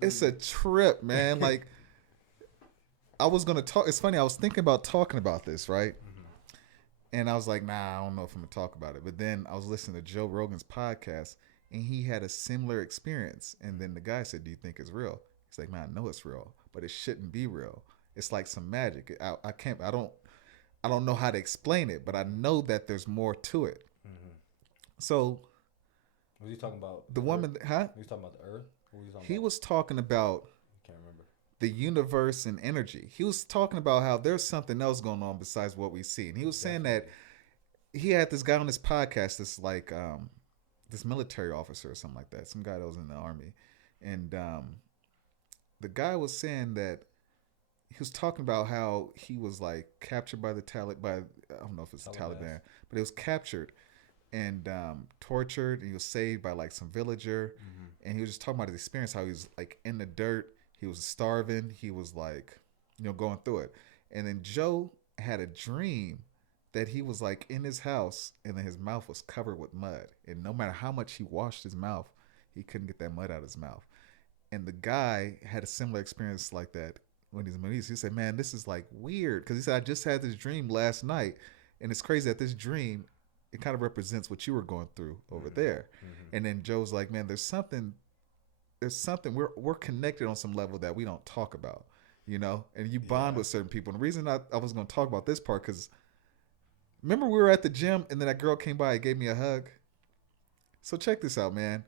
It's a trip, man. Like, I was going to talk. It's funny. I was thinking about talking about this, right? Mm-hmm. And I was like, nah, I don't know if I'm going to talk about it. But then I was listening to Joe Rogan's podcast, and he had a similar experience. And then the guy said, do you think it's real? He's like, man, I know it's real, but it shouldn't be real. It's like some magic. I don't know how to explain it, but I know that there's more to it. Mm-hmm. So, was he talking about the woman? Huh? Was he talking about the earth? He was talking about, I can't remember, the universe and energy. He was talking about how there's something else going on besides what we see, and he was saying that he had this guy on his podcast, this like this military officer or something like that, some guy that was in the army, and the guy was saying that. He was talking about how he was like captured by the Taliban. I don't know if it's the Taliban, but he was captured and tortured. And he was saved by like some villager, and he was just talking about his experience. How he was like in the dirt. He was starving. He was like, going through it. And then Joe had a dream that he was like in his house, and then his mouth was covered with mud. And no matter how much he washed his mouth, he couldn't get that mud out of his mouth. And the guy had a similar experience like that. When he's in Malaysia, he said, man, this is like weird. Because he said, I just had this dream last night. And it's crazy that this dream, it kind of represents what you were going through over there. Mm-hmm. And then Joe's like, man, there's something, we're connected on some level that we don't talk about, and you bond with certain people. And the reason I was going to talk about this part, because remember we were at the gym and then that girl came by and gave me a hug. So check this out, man.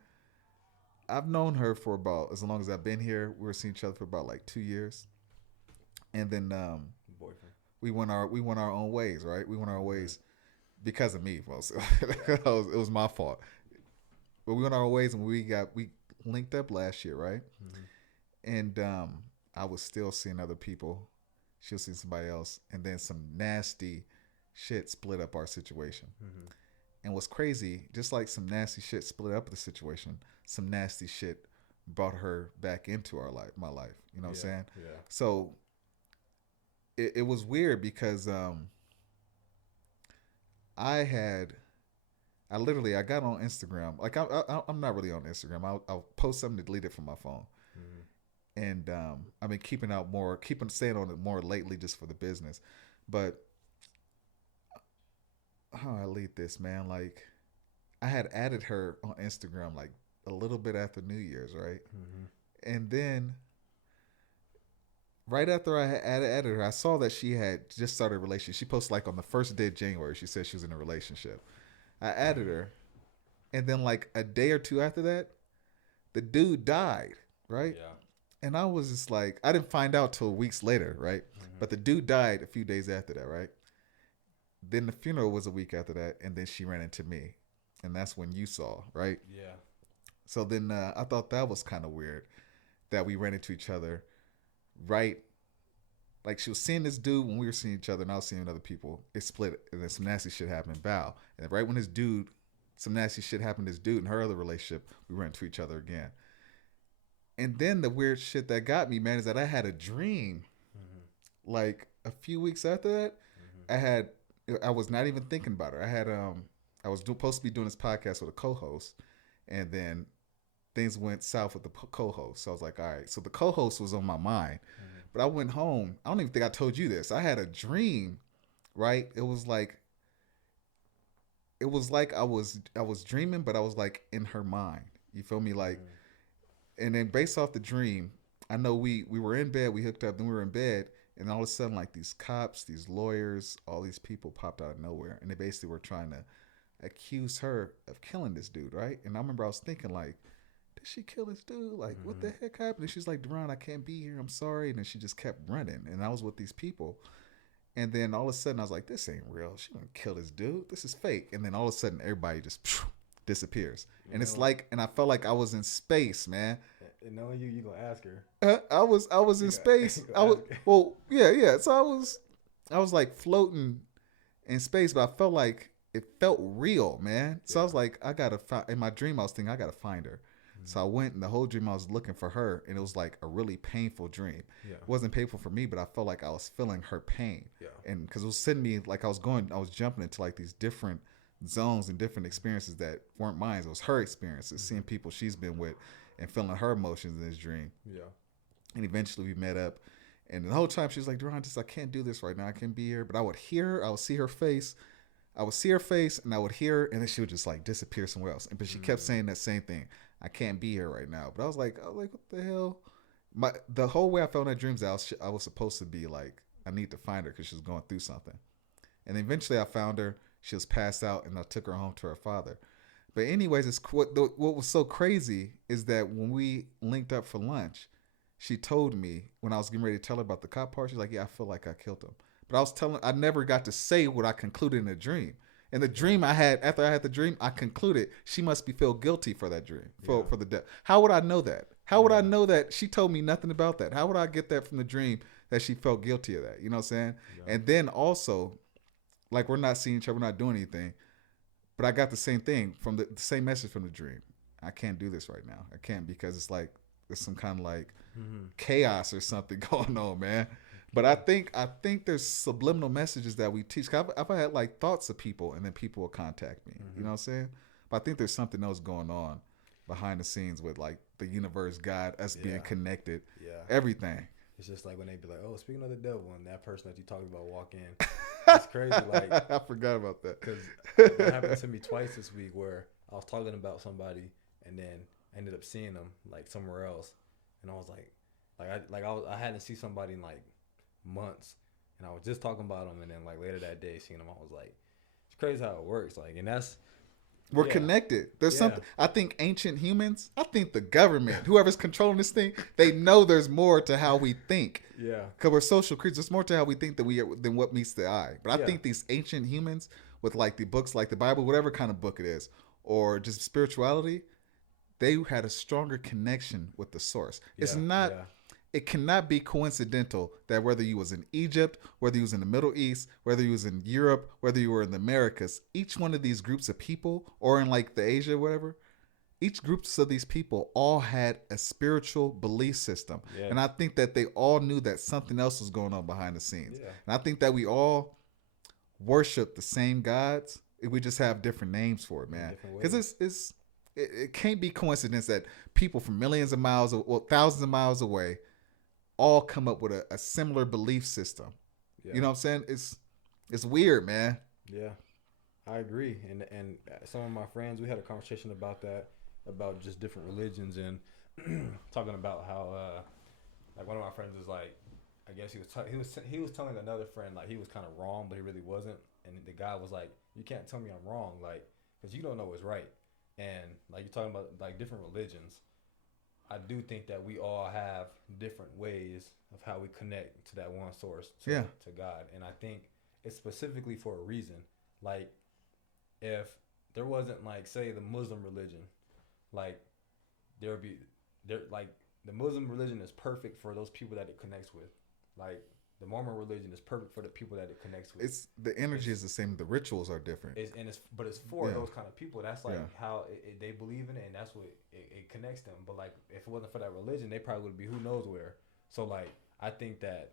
I've known her for about, as long as I've been here, we were seeing each other for about like 2 years. And then boyfriend. we went our own ways, right? We went our ways because of me, folks. It was my fault. But we went our ways, and we linked up last year, right? Mm-hmm. And I was still seeing other people. She was seeing somebody else, and then some nasty shit split up our situation. Mm-hmm. And what's crazy, just like some nasty shit split up the situation, some nasty shit brought her back into my life. You know what I'm saying? Yeah. So it was weird because I got on Instagram. Like I'm not really on Instagram. I'll post something to delete it from my phone. Mm-hmm. And I've been staying on it more lately just for the business. But how I lead this, man, like I had added her on Instagram like a little bit after New Year's, right? Mm-hmm. And then right after I had added her, I saw that she had just started a relationship. She posted like on the first day of January, she said she was in a relationship. I added her, and then like a day or two after that, the dude died, right? Yeah. And I was just like, I didn't find out till weeks later, right? Mm-hmm. But the dude died a few days after that, right? Then the funeral was a week after that, and then she ran into me, and that's when you saw, right? Yeah. So then I thought that was kind of weird that we ran into each other, right? Like she was seeing this dude when we were seeing each other, and I was seeing other people. It split, and then some nasty shit happened. Bow, and right when some nasty shit happened to this dude in her other relationship, we ran into each other again. And then the weird shit that got me, man, is that I had a dream. Mm-hmm. Like a few weeks after that, mm-hmm. I was not even thinking about her. I was supposed to be doing this podcast with a co-host, and then things went south with the co-host. So I was like, all right. So the co-host was on my mind, mm-hmm. but I went home. I don't even think I told you this. I had a dream, right? It was like I was dreaming, but I was like in her mind. You feel me? Like, mm-hmm. and then based off the dream, I know we were in bed. We hooked up. Then we were in bed. And all of a sudden, like these cops, these lawyers, all these people popped out of nowhere. And they basically were trying to accuse her of killing this dude, right? And I remember I was thinking, like, did she kill this dude? Like, mm-hmm. what the heck happened? And she's like, Duran, I can't be here. I'm sorry. And then she just kept running. And I was with these people. And then all of a sudden, I was like, this ain't real. She didn't kill this dude. This is fake. And then all of a sudden, everybody just disappears. And it's like, and I felt like I was in space, man. And knowing you gonna ask her. I was in space. Yeah. So I was like floating in space, but I felt like it felt real, man. So I Yeah. was like, I gotta find. In my dream, I was thinking, I gotta find her. So I went, and the whole dream I was looking for her, and it was like a really painful dream. Yeah. It wasn't painful for me, but I felt like I was feeling her pain, Yeah. and because it was sending me like I was jumping into like these different zones and different experiences that weren't mine. It was her experiences, seeing people she's been with, and feeling her emotions in this dream. Yeah. And eventually we met up, and the whole time she was like, "Duran, just I can't do this right now. I can't be here." But I would hear her, I would see her face, and I would hear her, and then she would just like disappear somewhere else. But she kept saying that same thing. I can't be here right now. But I was like, what the hell? The whole way I felt in that dreams, I was supposed to be like, I need to find her because she was going through something. And eventually I found her. She was passed out, and I took her home to her father. But anyways, what was so crazy is that when we linked up for lunch, she told me when I was getting ready to tell her about the cop part, she's like, "Yeah, I feel like I killed him." But I never got to say what I concluded in the dream. In the dream I had, after I had the dream, I concluded she must be feel guilty for that dream, for the death. How would I know that? How would I know that? She told me nothing about that. How would I get that from the dream that she felt guilty of that? You know what I'm saying? Yeah. And then also, like, we're not seeing each other, we're not doing anything, but I got the same thing from the same message from the dream. I can't do this right now. I can't because it's like there's some kind of like chaos or something going on, man. But I think there's subliminal messages that we teach. I've had like thoughts of people, and then people will contact me. You know what I'm saying? But I think there's something else going on behind the scenes with like the universe, God, us being connected, everything. It's just like when they be like, "Oh, speaking of the devil," and that person that you talking about walk in. It's crazy. Like I forgot about that because it happened to me twice this week where I was talking about somebody and then I ended up seeing them like somewhere else, and I was I hadn't seen somebody in like months, and I was just talking about them, and then like later that day seeing them, I was like, it's crazy how it works. Like, and that's we're connected. There's something. I think ancient humans. I think the government, whoever's controlling this thing, they know there's more to how we think. Yeah. Because we're social creatures. There's more to how we think than what meets the eye. But I think these ancient humans, with like the books, like the Bible, whatever kind of book it is, or just spirituality, they had a stronger connection with the source. It's not. Yeah. It cannot be coincidental that whether you was in Egypt, whether you was in the Middle East, whether you was in Europe, whether you were in the Americas, each one of these groups of people, or in like the Asia, whatever, each groups of these people all had a spiritual belief system. Yeah. And I think that they all knew that something else was going on behind the scenes. Yeah. And I think that we all worship the same gods. We just have different names for it, man. Because it can't be coincidence that people from millions of miles, or thousands of miles away, all come up with a similar belief system. Yeah. You know what I'm saying? It's weird, man. Yeah, I agree. And some of my friends, we had a conversation about that, about just different religions, and talking about how like one of my friends was like, I guess he was telling another friend like he was kind of wrong, but he really wasn't. And the guy was like, "You can't tell me I'm wrong, like, because you don't know what's right." And like you're talking about like different religions. I do think that we all have different ways of how we connect to that one source, to God. And I think it's specifically for a reason. Like, if there wasn't, like, say, the Muslim religion, like, the Muslim religion is perfect for those people that it connects with. Like, the Mormon religion is perfect for the people that it connects with. The energy is the same. The rituals are different. But it's for those kind of people. That's like how they believe in it, and that's what it connects them. But like, if it wasn't for that religion, they probably would be who knows where. So like, I think that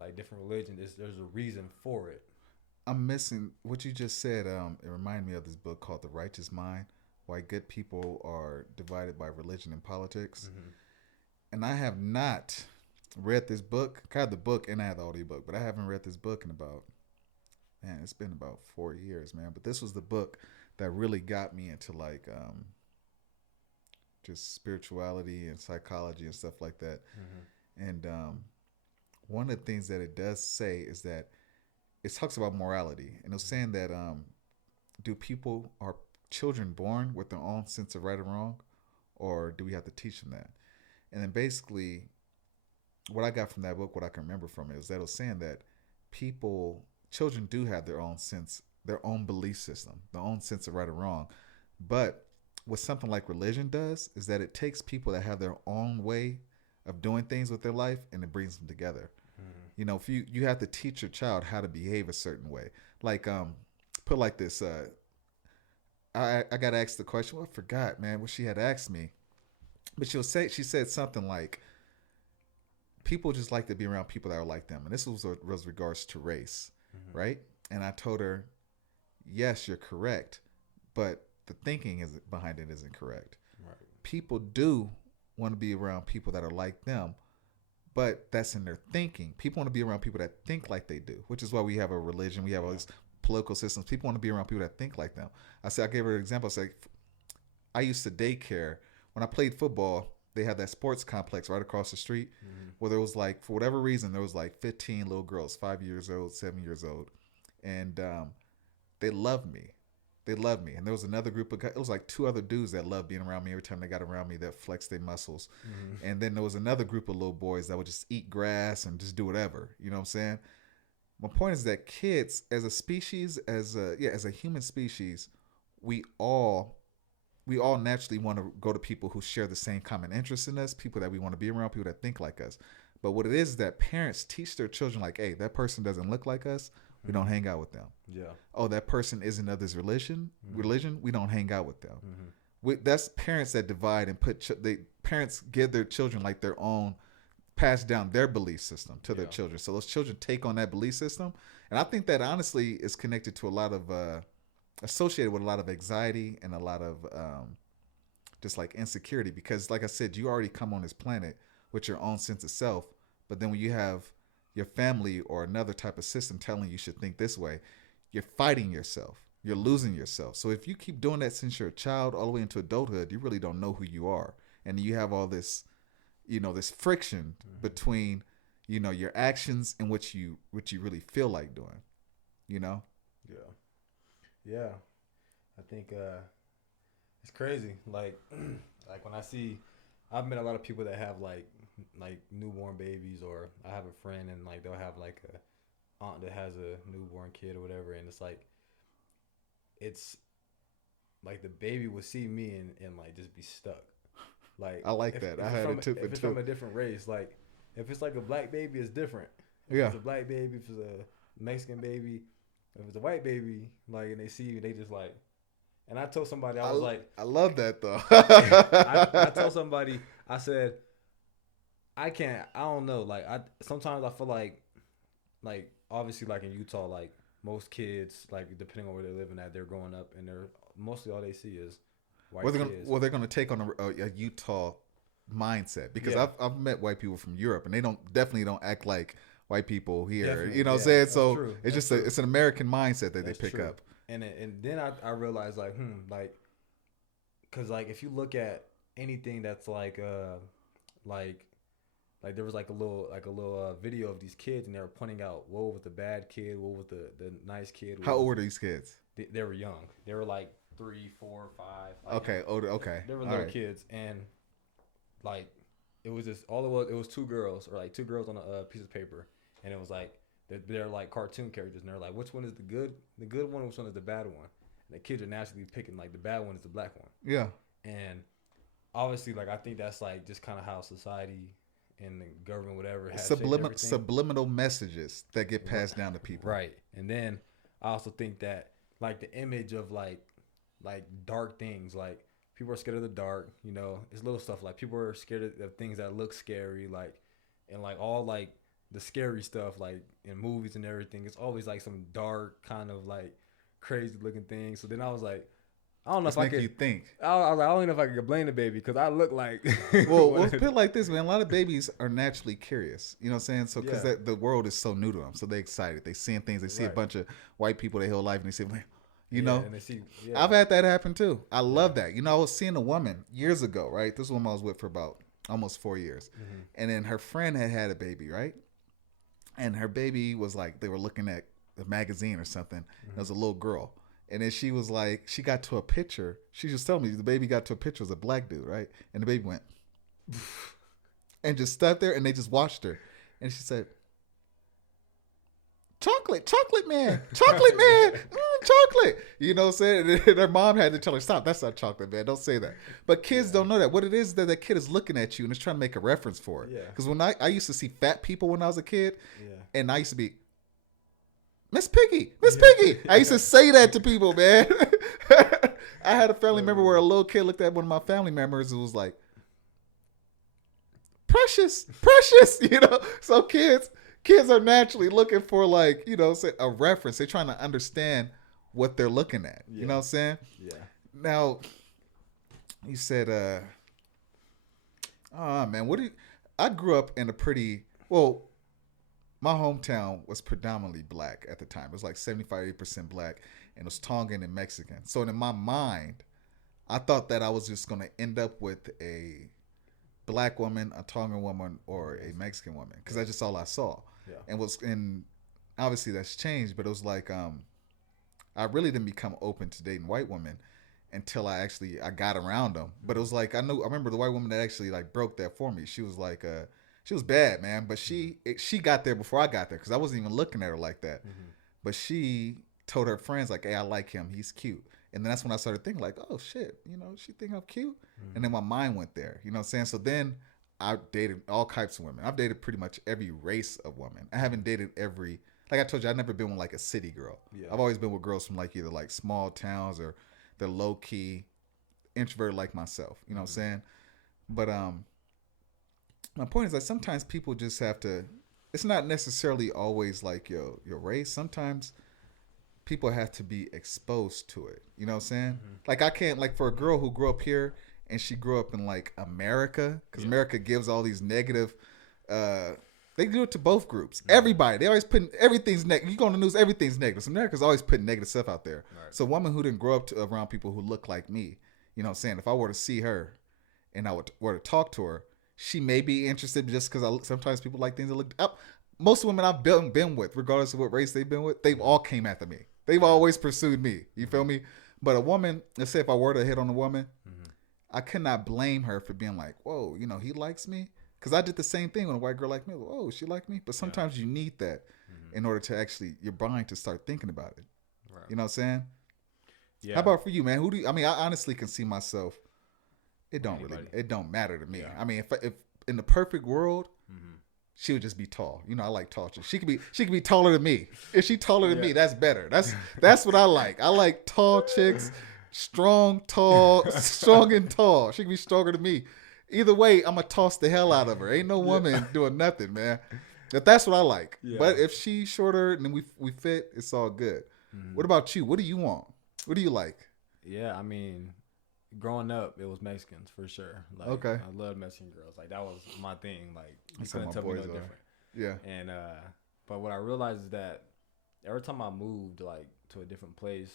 like different religions, there's a reason for it. I'm missing what you just said. It reminded me of this book called The Righteous Mind: Why Good People Are Divided by Religion and Politics. Mm-hmm. And I have not read this book. I had the book and I had the audiobook, but I haven't read this book in it's been about 4 years, man. But this was the book that really got me into like just spirituality and psychology and stuff like that. Mm-hmm. And one of the things that it does say is that it talks about morality, and it was saying that are children born with their own sense of right and wrong, or do we have to teach them that? And then basically what I got from that book, what I can remember from it, is that it was saying that children do have their own sense, their own belief system, their own sense of right or wrong. But what something like religion does is that it takes people that have their own way of doing things with their life, and it brings them together. Mm-hmm. You know, if you have to teach your child how to behave a certain way, like put like this. I got asked the question. Well, I forgot, man, what she had asked me. But she said something like, people just like to be around people that are like them. And this was regards to race, right? And I told her, yes, you're correct, but the thinking is behind it isn't correct. Right. People do want to be around people that are like them, but that's in their thinking. People want to be around people that think like they do, which is why we have a religion. We have all these political systems. People want to be around people that think like them. I gave her an example. I said, I used to daycare. When I played football, they had that sports complex right across the street where there was like, for whatever reason, there was like 15 little girls, 5 years old, 7 years old. And they loved me. They loved me. And there was another group of guys, it was like 2 other dudes that loved being around me. Every time they got around me, that flexed their muscles. And then there was another group of little boys that would just eat grass and just do whatever. You know what I'm saying? My point is that kids, as a species, as a human species, we all naturally want to go to people who share the same common interests in us, people that we want to be around, people that think like us. But what it is that parents teach their children, like, hey, that person doesn't look like us, we don't hang out with them. Yeah. Oh, that person isn't of this religion, we don't hang out with them. That's parents that divide and parents give their children like their own, pass down their belief system to their children. So those children take on that belief system. And I think that honestly is connected to a lot of, associated with a lot of anxiety and a lot of just like insecurity. Because like I said, you already come on this planet with your own sense of self. But then when you have your family or another type of system telling you should think this way, you're fighting yourself. You're losing yourself. So if you keep doing that since you're a child all the way into adulthood, you really don't know who you are. And you have all this, this friction between, your actions and what you really feel like doing, Yeah. Yeah. I think it's crazy. Like when I've met a lot of people that have like newborn babies, or I have a friend and like they'll have like a aunt that has a newborn kid or whatever, and it's like the baby will see me and like just be stuck. Like I like that. I had it too. If it's from a different race, like if it's like a black baby, it's different. If it's a black baby, if it's a Mexican baby, if it's a white baby, like, and they see you, they just like. And I told somebody, I was like, I love that though. I told somebody, I said, I don't know. Like sometimes I feel like obviously like in Utah, like most kids, like depending on where they're living at, they're growing up and they're mostly all they see is white kids. They're going to take on a Utah mindset, because I've met white people from Europe and they definitely don't act like white people here. Definitely. You know what I'm saying? So true. It's just it's an American mindset that they pick up. And then I realized like because like if you look at anything that's like there was like a little video of these kids and they were pointing out what was the bad kid, what was the nice kid. How old were these kids? They were young. They were like 3, 4, 5. Like, okay, older. Okay, they were little kids, and like it was just it was 2 girls, or like 2 girls on a piece of paper, and it was like they're like cartoon characters, and they're like, which one is the good one, which one is the bad one? And the kids are naturally picking like the bad one is the black one. Yeah. And obviously, like I think that's like just kind of how society and the government, whatever, has subliminal messages that get passed down to people. Right. And then I also think that like the image of like dark things, like people are scared of the dark, it's little stuff like people are scared of things that look scary, like, and like all like the scary stuff, like in movies and everything, it's always like some dark kind of like crazy looking thing. So then I was like, I don't know if I could. You think? I was like, I don't know if I could blame the baby because I look like. Well, let's put it like this, man. A lot of babies are naturally curious. You know what I'm saying? So because the world is so new to them, so they're excited. They seeing things. They see a bunch of white people their whole life, and they say, and they see, I've had that happen too. I love that. I was seeing a woman years ago, right? This woman I was with for about almost 4 years, and then her friend had a baby, right? And her baby was like, they were looking at a magazine or something. There was a little girl. And then she was like, she got to a picture. She just told me the baby got to a picture. It was a black dude, right? And the baby went and just stood there, and they just watched her. And she said, chocolate man, chocolate man, chocolate. You know what I'm saying? And her mom had to tell her, stop, that's not chocolate, man. Don't say that. But kids don't know that. What it is that kid is looking at you and is trying to make a reference for it. Because when I used to see fat people when I was a kid, and I used to be, Miss Piggy. I used to say that to people, man. I had a family member where a little kid looked at one of my family members and was like, precious, precious, So kids are naturally looking for like, a reference. They're trying to understand what they're looking at. Yeah. You know what I'm saying? Yeah. Now, you said, oh man, I grew up in a pretty, well, my hometown was predominantly black at the time. It was like 75-80% black, and it was Tongan and Mexican. So in my mind, I thought that I was just going to end up with a black woman, a Tongan woman, or a Mexican woman, because that's just all I saw. Yeah. And obviously that's changed, but it was like I really didn't become open to dating white women until I got around them. But it was like I remember the white woman that actually like broke that for me. She was like she was bad, man, but she got there before I got there because I wasn't even looking at her like that. Mm-hmm. But she told her friends like, "Hey, I like him. He's cute." And then that's when I started thinking like, "Oh shit, she think I'm cute." Mm-hmm. And then my mind went there. You know what I'm saying? So then I dated all types of women. I've dated pretty much every race of women. I haven't dated every, like I told you, I've never been with like a city girl. Yeah. I've always been with girls from like either like small towns or they're low key, introverted like myself. You know what I'm saying? But my point is that sometimes people just have to. It's not necessarily always like your race. Sometimes people have to be exposed to it. You know what I'm saying? Mm-hmm. Like I can't, like for a girl who grew up here and she grew up in like America, because America gives all these negative. They do it to both groups. Mm-hmm. Everybody, they always put everything's negative. You go on the news, everything's negative. So America's always putting negative stuff out there. Right. So a woman who didn't grow up around people who look like me, you know what I'm saying? If I were to see her and I were to talk to her, she may be interested just because sometimes people like things that look up. Most women I've been with, regardless of what race they've been with, they've all came after me. They've always pursued me. You feel me? But a woman, let's say if I were to hit on a woman, I cannot blame her for being like, whoa, he likes me. Because I did the same thing when a white girl liked me. Like, whoa, she liked me? But sometimes you need that in order to actually, your brain to start thinking about it. Right. You know what I'm saying? Yeah. How about for you, man? I honestly can see myself. It don't matter to me. Yeah. I mean, if in the perfect world, she would just be tall. I like tall chicks. She could be taller than me. If she taller than me, that's better. That's what I like. I like tall chicks, strong and tall. She could be stronger than me. Either way, I'm gonna toss the hell out of her. Ain't no woman doing nothing, man. That's what I like. Yeah. But if she's shorter and we fit, it's all good. Mm-hmm. What about you? What do you want? What do you like? Yeah, I mean, growing up, it was Mexicans for sure. Like, okay. I loved Mexican girls. Like that was my thing. Like you couldn't tell me no different. Yeah. And but what I realized is that every time I moved like to a different place,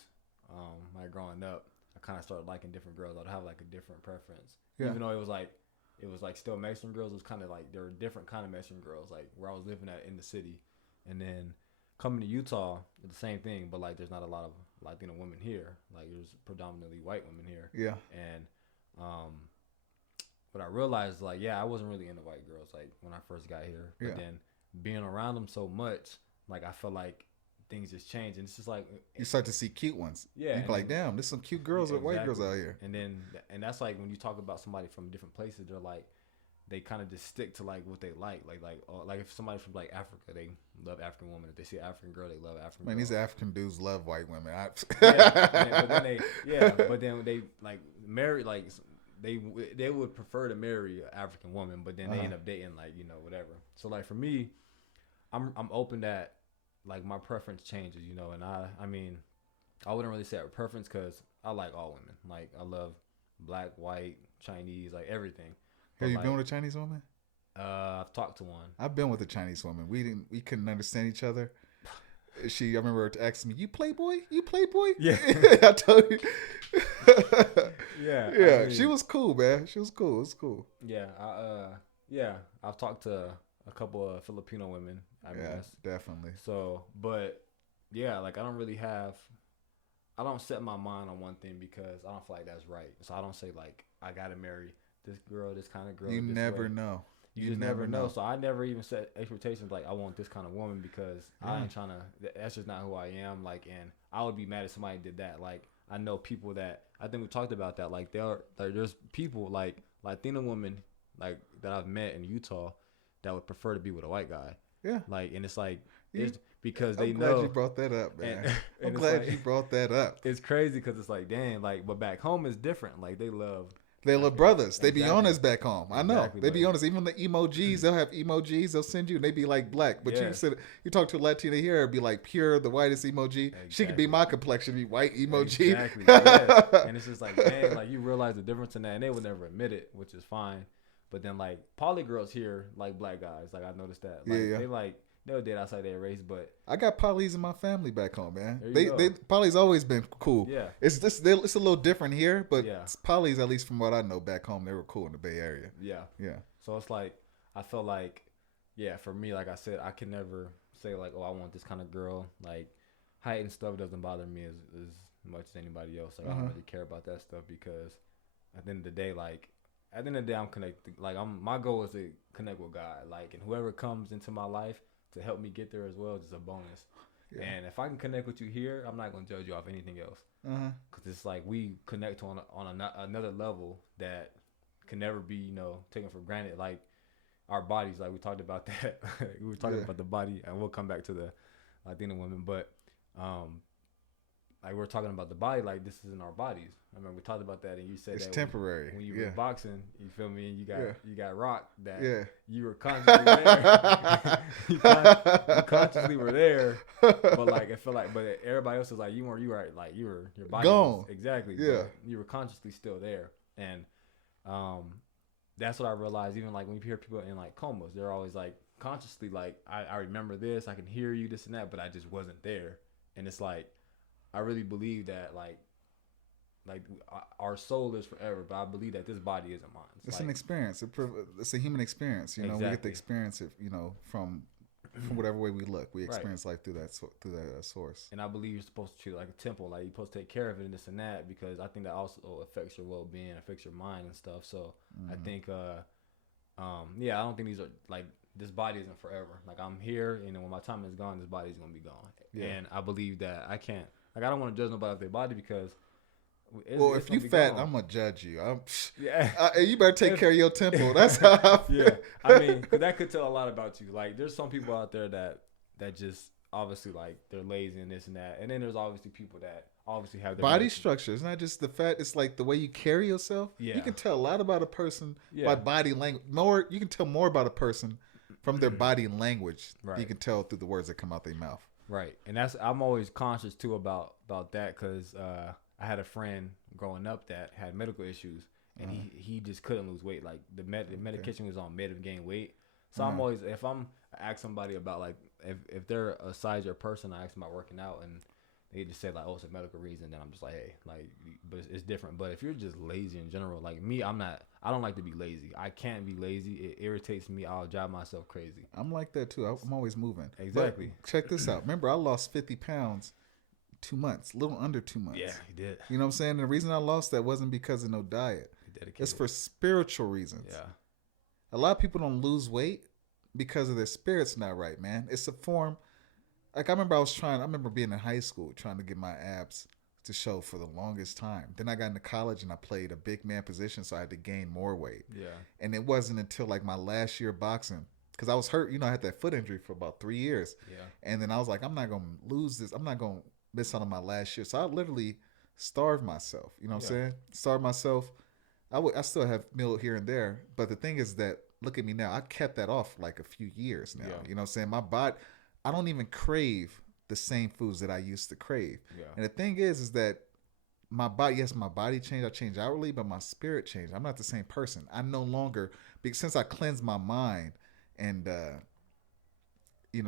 like growing up, I kind of started liking different girls. I'd have like a different preference. Yeah. Even though it was like still Mexican girls. It was kind of like there were different kind of Mexican girls. Like where I was living at in the city, and then coming to Utah, it's the same thing. But like there's not a lot of Latino women here. Like there's predominantly white women here. Yeah. And what I realized, like, yeah, I wasn't really into white girls like when I first got here. But then being around them so much, like I felt like things just changed, and it's just like you start to see cute ones. Yeah, you're like, damn, there's some cute girls or white girls out here. And that's like when you talk about somebody from different places, they're like, they kind of just stick to like what they like if somebody from like Africa, they love African women. If they see an African girl, they love African. Man, girls. These African dudes love white women. But then they like marry like. They would prefer to marry an African woman, but then they end up dating like whatever. So like for me, I'm open that like my preference changes, and I mean I wouldn't really say a preference because I like all women. Like I love black, white, Chinese, like everything. Have you been with a Chinese woman? I've talked to one. I've been with a Chinese woman. We couldn't understand each other. I remember her asking me, "You Playboy? You Playboy?" Yeah. I told you. Yeah. Yeah. I mean, she was cool, man. She was cool. It was cool. Yeah. I've talked to a couple of Filipino women. I guess. Definitely. So, but yeah, like I don't set my mind on one thing because I don't feel like that's right. So I don't say like I gotta marry this girl, this kind of girl. You never know. You just never know. So I never even set expectations like I want this kind of woman because I ain't trying to. That's just not who I am. Like, and I would be mad if somebody did that. Like, I know people that I think we talked about that. Like, there's people like Latino women like that I've met in Utah that would prefer to be with a white guy. Yeah. Like, and it's like, You, it's because I'm they glad know. you brought that up, man. I'm And it's glad like, you brought that up. it's crazy because it's like, damn, like, but back home is different. Like, they love. They I love feel brothers. They be exactly, honest back home. I know. exactly, They but be honest. Even the emojis, they'll have emojis. They'll send you, and they be like black. But yeah, you talk to a Latina here, it'd be like pure, the whitest emoji. She could be exactly. my complexion, be white emoji. Exactly. Yeah. And it's just like, dang, like you realize the difference in that, and they would never admit it, which is fine. But then like poly girls here like black guys. Like I noticed that. Like Yeah. they like they'll date outside their race, but I got polys in my family back home, man. there you They go. poly's always been cool. Yeah. It's a little different here, but Yeah. polys, at least from what I know back home, they were cool in the Bay Area. Yeah. Yeah. So it's like I feel like, yeah, for me, like I said, I can never say like, oh, I want this kind of girl. Like height and stuff doesn't bother me as much as anybody else. Like I don't really care about that stuff because at the end of the day, like at the end of the day, I'm connected. Like my goal is to connect with God. Like, and whoever comes into my life to help me get there as well is just a bonus. Yeah. And if I can connect with you here, I'm not gonna judge you off anything else. Because it's like we connect on another level that can never be taken for granted. Like our bodies, like we talked about that. We were talking about the body, and we'll come back to the Latina women, but like we're talking about the body, like this is in our bodies. I remember we talked about that, and you said it's that temporary. when you were boxing, you feel me, and you got rocked. That you were consciously there. you consciously were there, but like it felt like, but everybody else was like you were like your body gone. Was, exactly. Yeah, you were consciously still there, and that's what I realized. Even like when you hear people in like comas, they're always like consciously like I remember this, I can hear you, this and that, but I just wasn't there, and it's like. I really believe that like our soul is forever, but I believe that this body isn't mine. It's like, an experience. It's a human experience. You know, we get to experience it. From whatever way we look, we experience life through that source. And I believe you're supposed to treat it like a temple. Like you're supposed to take care of it and this and that, because I think that also affects your well-being, affects your mind and stuff. So I think, I don't think these are like. This body isn't forever. Like I'm here, and when my time is gone, this body is gonna be gone. Yeah. And I believe that I can't. Like I don't want to judge nobody off their body because. If you fat, gone. I'm gonna judge you. You better take care of your temple. That's how I feel. Yeah, I mean, cause that could tell a lot about you. Like there's some people out there that just obviously like they're lazy and this and that, and then there's obviously people that obviously have their body structure. It's not just the fat. It's like the way you carry yourself. Yeah. You can tell a lot about a person by body language. You can tell more about a person from their body language. Right. You can tell through the words that come out their mouth. Right. And I'm always conscious too about that because I had a friend growing up that had medical issues, and he just couldn't lose weight. Like the medication was on, made him gain weight. So I'm always, if I ask somebody about like if they're a size or person, I ask them about working out, and they just say like, oh, it's a medical reason. Then I'm just like, hey, like, but it's different. But if you're just lazy in general, like me, I don't like to be lazy. I can't be lazy. It irritates me. I'll drive myself crazy. I'm like that too. I'm always moving. Exactly. But check this out. Remember, I lost 50 pounds 2 months, a little under 2 months. Yeah, you did. You know what I'm saying? And the reason I lost that wasn't because of no diet. It's for spiritual reasons. Yeah. A lot of people don't lose weight because of their spirit's not right, man. It's a form. Like I remember being in high school trying to get my abs to show for the longest time. Then I got into college and I played a big man position, so I had to gain more weight. Yeah. And it wasn't until like my last year boxing, because I was hurt. I had that foot injury for about 3 years. Yeah. And then I was like, I'm not gonna lose this. I'm not gonna miss out on my last year. So I literally starved myself. You know what I'm saying? Starved myself. I still have meal here and there, but the thing is that look at me now. I kept that off like a few years now. Yeah. You know what I'm saying? My body, I don't even crave the same foods that I used to crave. Yeah. And the thing is that my body changed. I changed outwardly, but my spirit changed. I'm not the same person. I no longer, because since I cleansed my mind and,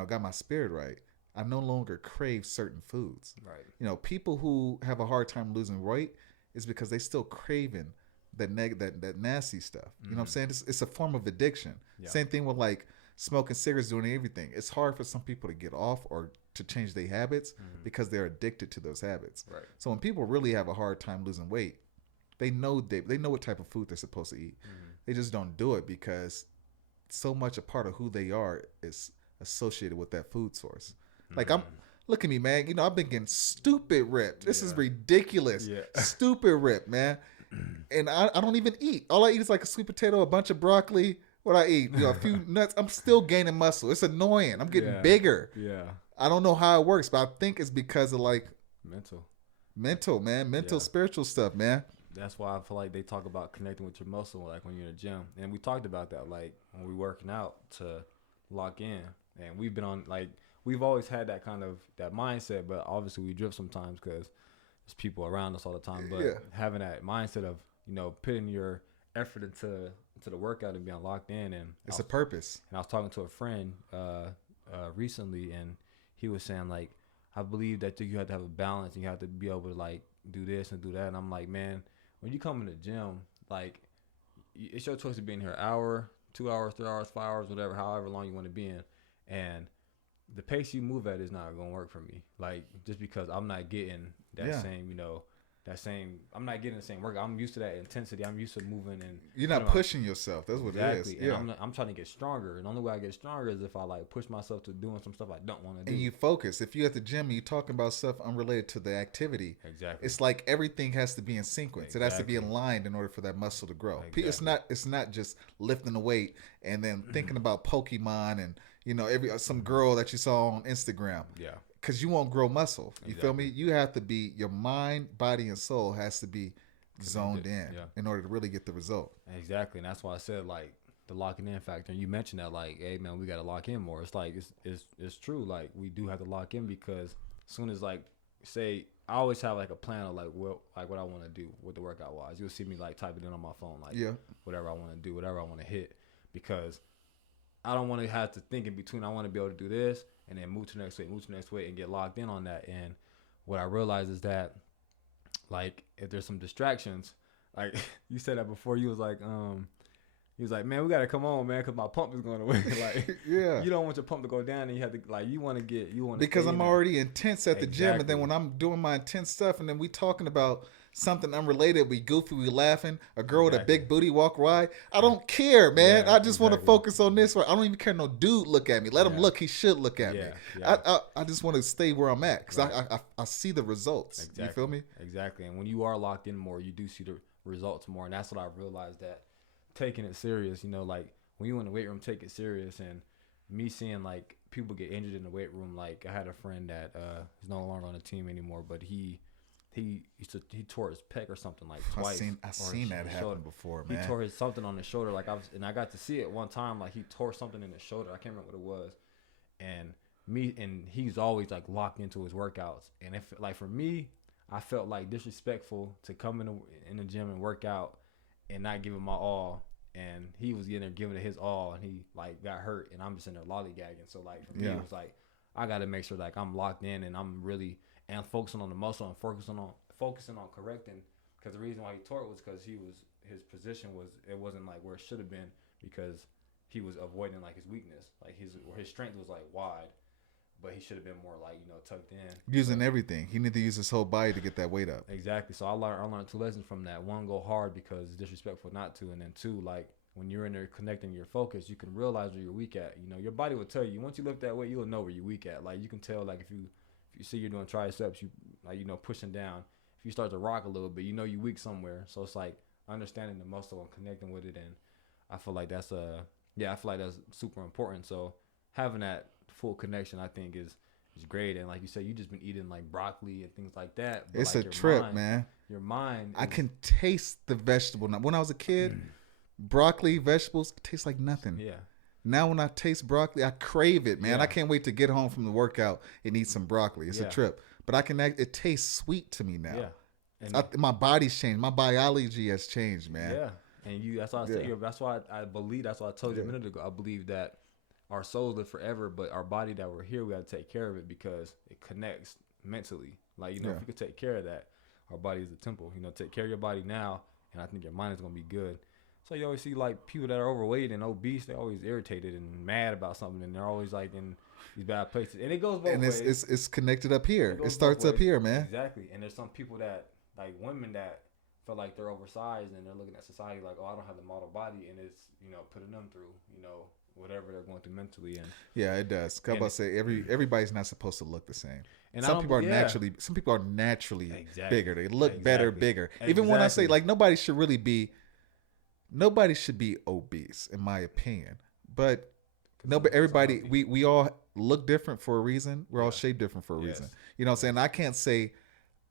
got my spirit right, I no longer crave certain foods. Right. People who have a hard time losing weight is because they still craving that nasty stuff. You know what I'm saying? It's a form of addiction. Yeah. Same thing with like smoking cigarettes, doing everything. It's hard for some people to get off or to change their habits because they're addicted to those habits. Right. So when people really have a hard time losing weight, they know what type of food they're supposed to eat. They just don't do it because so much a part of who they are is associated with that food source. Like look at me, man. I've been getting stupid ripped. This is ridiculous. Yeah. Stupid ripped, man. And I don't even eat. All I eat is like a sweet potato, a bunch of broccoli, What I eat, a few nuts. I'm still gaining muscle. It's annoying. I'm getting bigger. Yeah. I don't know how it works, but I think it's because of like mental, man, spiritual stuff, man. That's why I feel like they talk about connecting with your muscle, like when you're in the gym, and we talked about that, like when we're working out to lock in, and we've been on like we've always had that kind of that mindset, but obviously we drift sometimes because there's people around us all the time. But having that mindset of putting your effort into the workout and being locked in, and it's a purpose. And I was talking to a friend recently, and he was saying like, I believe that you have to have a balance, and you have to be able to like do this and do that. And I'm like, man, when you come in the gym, like it's your choice to be in here an hour, 2 hours, 3 hours, 5 hours, whatever, however long you want to be in, and the pace you move at is not gonna work for me. Like just because I'm not getting that same, I'm not getting the same work. I'm used to that intensity. I'm used to moving, and you're not pushing yourself. That's what it is. Yeah. And I'm trying to get stronger. And the only way I get stronger is if I like push myself to doing some stuff I don't want to do. And you focus. If you're at the gym and you're talking about stuff unrelated to the activity, exactly, it's like everything has to be in sequence. Exactly. It has to be aligned in order for that muscle to grow. Exactly. It's not just lifting a weight and then thinking about Pokemon and some girl that you saw on Instagram. Yeah. Because you won't grow muscle. You feel me? You have to be, your mind, body, and soul has to be zoned in order to really get the result. Exactly. And that's why I said, like, the locking in factor. And you mentioned that, like, hey, man, we got to lock in more. It's like, it's true. Like, we do have to lock in because as soon as, like, say, I always have, like, a plan of, like, what I want to do with the workout-wise. You'll see me, like, type it in on my phone, like, whatever I want to do, whatever I want to hit. Because I don't want to have to think in between. I want to be able to do this and then move to the next weight, and get locked in on that. And what I realized is that, like, if there's some distractions, like you said that before, you was like, man, we gotta come on, man, because my pump is going away. Like, you don't want your pump to go down, and you have to, like, you want to because I'm already intense at the gym, and then when I'm doing my intense stuff, and then we talking about something unrelated, we goofy, we laughing, a girl with a big booty walk by, I don't care, man. I just want to focus on this. I don't even care no dude look at me. Let him look. He should look at me. I just want to stay where I'm at because I see the results. Exactly. You feel me? Exactly. And when you are locked in more, you do see the results more. And that's what I realized, that taking it serious, like when you in the weight room, take it serious. And me seeing like people get injured in the weight room, like I had a friend that is no longer on the team anymore, but he tore his pec or something like twice. I seen that happen before, man. He tore something on his shoulder, and I got to see it one time. Like he tore something in his shoulder. I can't remember what it was. And he's always like locked into his workouts. And if like for me, I felt like disrespectful to come in the gym and work out and not give him my all. And he was in there giving it his all, and he like got hurt, and I'm just in there lollygagging. So like for me, it was like I got to make sure like I'm locked in and I'm really focusing on the muscle and focusing on correcting, because the reason why he tore it was because his position wasn't like where it should have been, because he was avoiding like his weakness, like his strength was like wide, but he should have been more like tucked in, using everything. He needed to use his whole body to get that weight up. Exactly. So I learned two lessons from that. One, go hard because it's disrespectful not to, and then two, like when you're in there connecting your focus, you can realize where you're weak at. Your body will tell you. Once you lift that weight, you'll know where you're weak at. Like you can tell, like if you see you're doing triceps, you like pushing down. If you start to rock a little bit, you're weak somewhere. So it's like understanding the muscle and connecting with it, and I feel like that's super important. So having that full connection, I think is great. And like you said, you just been eating like broccoli and things like that. But it's like a trip, man. Your mind. I can taste the vegetable now. When I was a kid, broccoli, vegetables taste like nothing. Yeah. Now when I taste broccoli, I crave it, man. I can't wait to get home from the workout and eat some broccoli. It's a trip. But it tastes sweet to me now. Yeah. And my body's changed. My biology has changed, man. Yeah. And that's why I say, that's why I believe, that's why I told you a minute ago, I believe that our souls live forever, but our body that we're here, we got to take care of it because it connects mentally. Like, if you could take care of that, our body is a temple. Take care of your body now, and I think your mind is going to be good. So you always see like people that are overweight and obese, they're always irritated and mad about something, and they're always like in these bad places. And it goes both ways. And it's connected up here. It starts up here, man. Exactly. And there's some people that, like women that feel like they're oversized and they're looking at society like, oh, I don't have the model body, and it's putting them through whatever they're going through mentally. And yeah, it does. I'm about to say everybody's not supposed to look the same. And some people are naturally bigger. They look better, bigger. Exactly. Even when I say like nobody should really be nobody should be obese, in my opinion. But no, but everybody, we all look different for a reason. We're all shaped different for a reason. You know what I'm saying? I can't say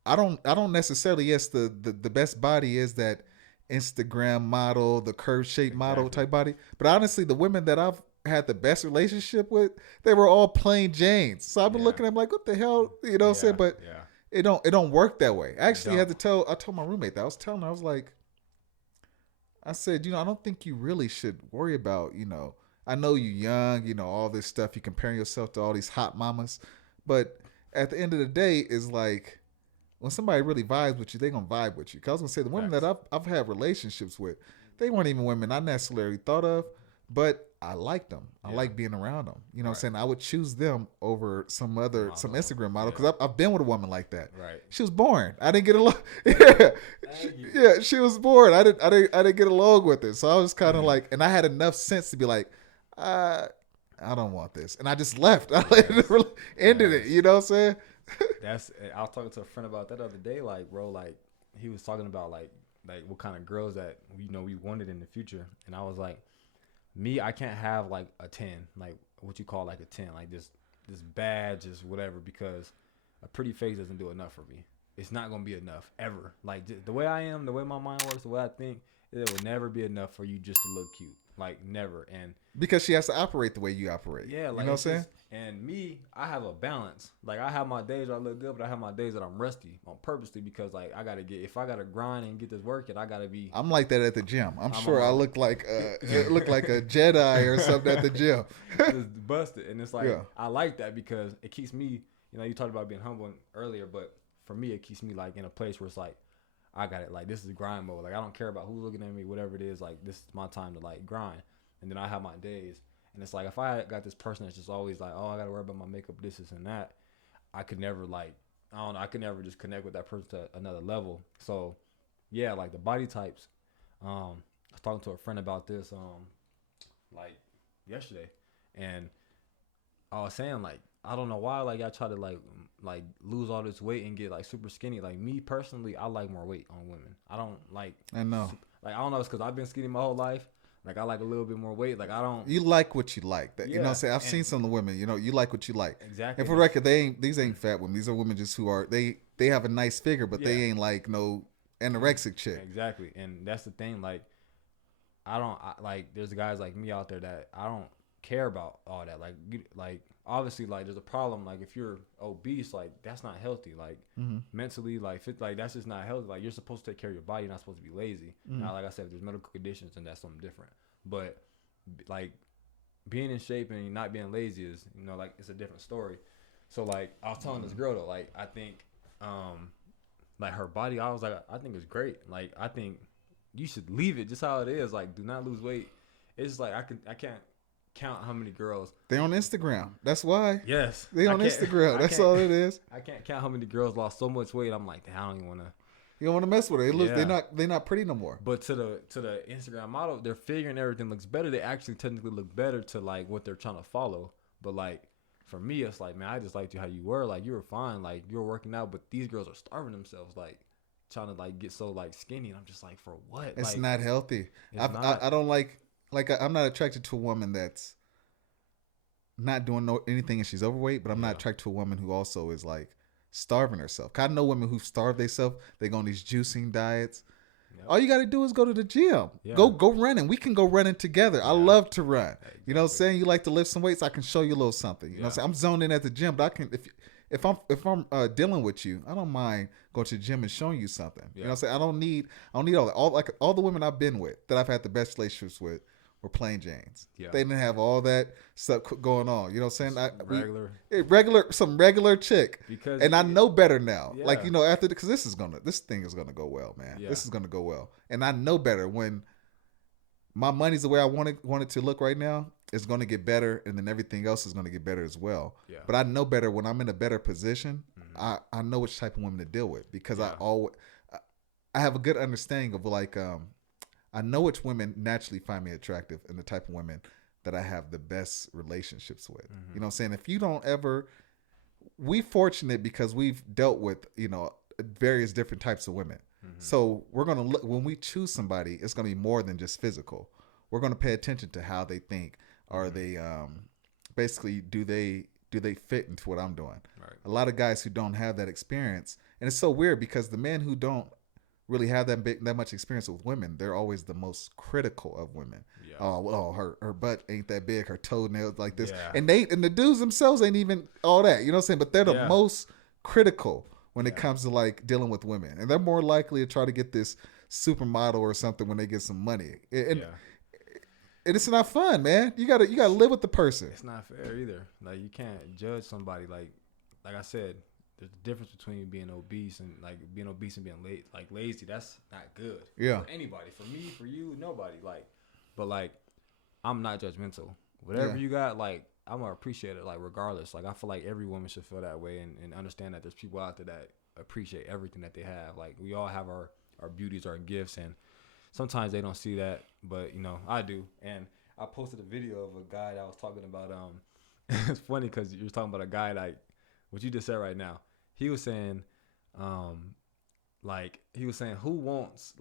I don't necessarily, yes, the best body is that Instagram model, the curve shape model type body. But honestly, the women that I've had the best relationship with, they were all plain Janes. So I've been looking at them like, what the hell? You know what I'm saying? But it don't work that way. I actually had to I told my roommate that. I was telling her, I was like, I said, I don't think you really should worry about, I know you're young, all this stuff. You're comparing yourself to all these hot mamas. But at the end of the day, is like, when somebody really vibes with you, they're going to vibe with you. Because I was going to say, the women that I've had relationships with, they weren't even women I necessarily thought of, but I liked them. I like being around them. You know what I'm saying? I would choose them over some Instagram model, because I've been with a woman like that. Right. She was boring. I didn't get along. She was boring. I didn't get along with her. So I was kind of like, and I had enough sense to be like, I don't want this. And I just left. I ended it. You know what I'm saying? I was talking to a friend about that the other day. Like, bro, like he was talking about like what kind of girls that we wanted in the future, and I was like, me, I can't have like a 10, like what you call like a 10, like this bad, just whatever, because a pretty face doesn't do enough for me. It's not gonna be enough ever. Like the way I am, the way my mind works, the way I think, it will never be enough for you just to look cute. Like never. And because she has to operate the way you operate. Yeah, like, you know what I'm saying? And me, I have a balance. Like I have my days where I look good, but I have my days that I'm rusty on purposely, because like if I gotta grind and get this work, and I gotta be. I'm like that at the gym. I'm sure I look like a Jedi or something at the gym. Just busted, and it's like I like that because it keeps me. You talked about being humble earlier, but for me, it keeps me like in a place where it's like I got it. Like this is grind mode. Like I don't care about who's looking at me, whatever it is. Like this is my time to like grind, and then I have my days. And it's like, if I got this person that's just always like, oh, I got to worry about my makeup, this and that, I could never I could never just connect with that person to another level. So, yeah, like the body types. I was talking to a friend about this, like yesterday, and I was saying like, I don't know why, like I try to like lose all this weight and get like super skinny. Like me personally, I like more weight on women. I don't like. I know. Like I don't know, it's because I've been skinny my whole life. Like, I like a little bit more weight. Like, I don't... You like what you like. You know what I'm saying? I've seen some of the women, you like what you like. Exactly. And for the record, these ain't fat women. These are women just who are... They have a nice figure, but they ain't like no anorexic chick. Exactly. And that's the thing. Like, there's guys like me out there that I don't care about all that. Like obviously, like, there's a problem. Like, if you're obese, like, that's not healthy. Like, mentally, like, that's just not healthy. Like, you're supposed to take care of your body. You're not supposed to be lazy. Now, like I said, if there's medical conditions, then that's something different. But, like, being in shape and not being lazy is, like, it's a different story. So, like, I was telling this girl, though, like, I think, like, her body, I was like, I think it's great. Like, I think you should leave it just how it is. Like, do not lose weight. It's just like, I can't count how many girls. They on Instagram. That's why. Yes. They on Instagram. That's all it is. I can't count how many girls lost so much weight. I'm like, I don't even want to. You don't want to mess with her. They're not pretty no more. But to the Instagram model, their figure and everything looks better. They actually technically look better to like what they're trying to follow. But like for me, it's like, man, I just liked you how you were. Like you were fine. Like you were working out, but these girls are starving themselves. Like trying to like get so like skinny. And I'm just like, for what? It's like, not healthy. I don't like I'm not attracted to a woman that's not doing anything and she's overweight, but I'm not attracted to a woman who also is like starving herself. I know women who starve themselves. They go on these juicing diets. Yep. All you got to do is go to the gym. Yeah. Go running. We can go running together. Yeah. I love to run. Exactly. You know what I'm saying? You like to lift some weights. I can show you a little something. You know what I'm saying? I'm zoned in at the gym, but I can if I'm dealing with you, I don't mind going to the gym and showing you something. You know what I'm saying? I don't need all that. All the women I've been with that I've had the best relationships with were plain Janes. Yeah. They didn't have all that stuff going on. You know what I'm saying? Some regular chick. And I know better now. Yeah. Like, after because this thing is gonna go well, man. Yeah. This is gonna go well. And I know better when my money's the way I want it to look right now. It's gonna get better, and then everything else is gonna get better as well. Yeah. But I know better when I'm in a better position. Mm-hmm. I know which type of women to deal with because I have a good understanding of like I know which women naturally find me attractive and the type of women that I have the best relationships with. Mm-hmm. You know what I'm saying? If you don't ever, we fortunate because we've dealt with, various different types of women. Mm-hmm. So we're gonna look when we choose somebody. It's gonna be more than just physical. We're gonna pay attention to how they think. Are they basically do they fit into what I'm doing? Right. A lot of guys who don't have that experience, and it's so weird because the men who don't really have that much experience with women, they're always the most critical of women. Yeah. Oh, well, her butt ain't that big, her toenails like this, Yeah. and the dudes themselves ain't even all that. You know what I'm saying? But they're the Yeah. most critical when it comes to like dealing with women, and they're more likely to try to get this supermodel or something when they get some money. And it's not fun, man. You gotta live with the person. It's not fair either. Like you can't judge somebody like I said. There's a difference between being obese and being lazy. That's not good. Yeah. For anybody, for me, for you, nobody. But I'm not judgmental. Whatever you got, I'm gonna appreciate it. Regardless, I feel like every woman should feel that way and understand that there's people out there that appreciate everything that they have. We all have our beauties, our gifts, and sometimes they don't see that, but I do. And I posted a video of a guy that I was talking about. It's funny because you're talking about a guy what you just said right now. He was saying, who wants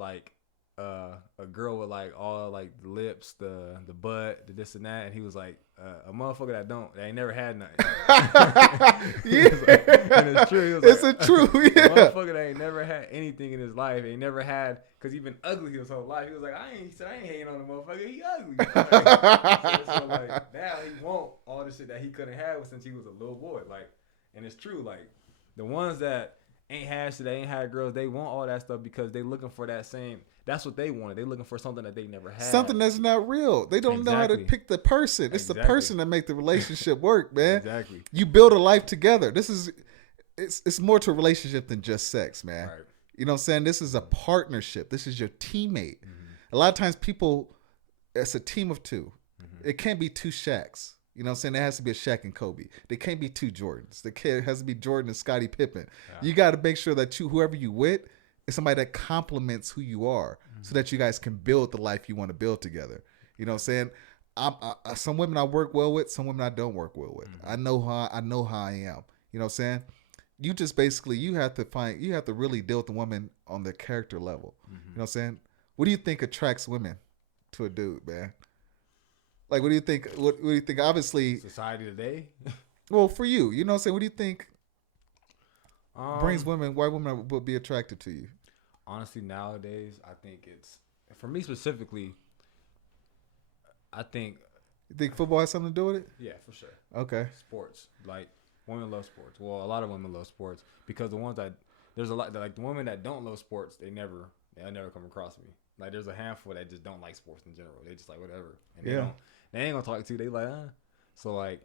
a girl with all the lips, the butt, the this and that, and he was like, a motherfucker that ain't never had nothing. And it's true. He was true. Yeah. A motherfucker that ain't never had anything in his life, ain't never had, cause he been ugly his whole life. He was like, I ain't hating on the motherfucker. He ugly. So now he want all the shit that he couldn't have since he was a little boy. And it's true. The ones that ain't had shit, they ain't had girls, they want all that stuff because they looking for that same. That's what they wanted. They looking for something that they never had. Something that's not real. They don't know how to pick the person. It's the person that make the relationship work, man. Exactly. You build a life together. It's more to a relationship than just sex, man. Right. You know what I'm saying? This is a partnership. This is your teammate. A lot of times it's a team of two. It can't be two Shaqs. You know what I'm saying? There has to be a Shaq and Kobe. There can't be two Jordans. There has to be Jordan and Scottie Pippen. Yeah. You got to make sure that whoever you with, is somebody that complements who you are, so that you guys can build the life you want to build together. You know what I'm saying? Some women I work well with, some women I don't work well with. I know how I am. You know what I'm saying? You just basically you have to really deal with the woman on the character level. You know what I'm saying? What do you think attracts women to a dude, man? What do you think? What do you think? Obviously, society today. Well, for you, you know what I'm saying? What do you think brings women? Why women would be attracted to you? Honestly, nowadays, I think it's for me specifically. I think. You think football has something to do with it? Yeah, for sure. Okay. Sports, women love sports. Well, a lot of women love sports because the ones that there's a lot the women that don't love sports, they'll never come across me. There's a handful that just don't like sports in general. They just whatever, and they ain't gonna talk to you. They So I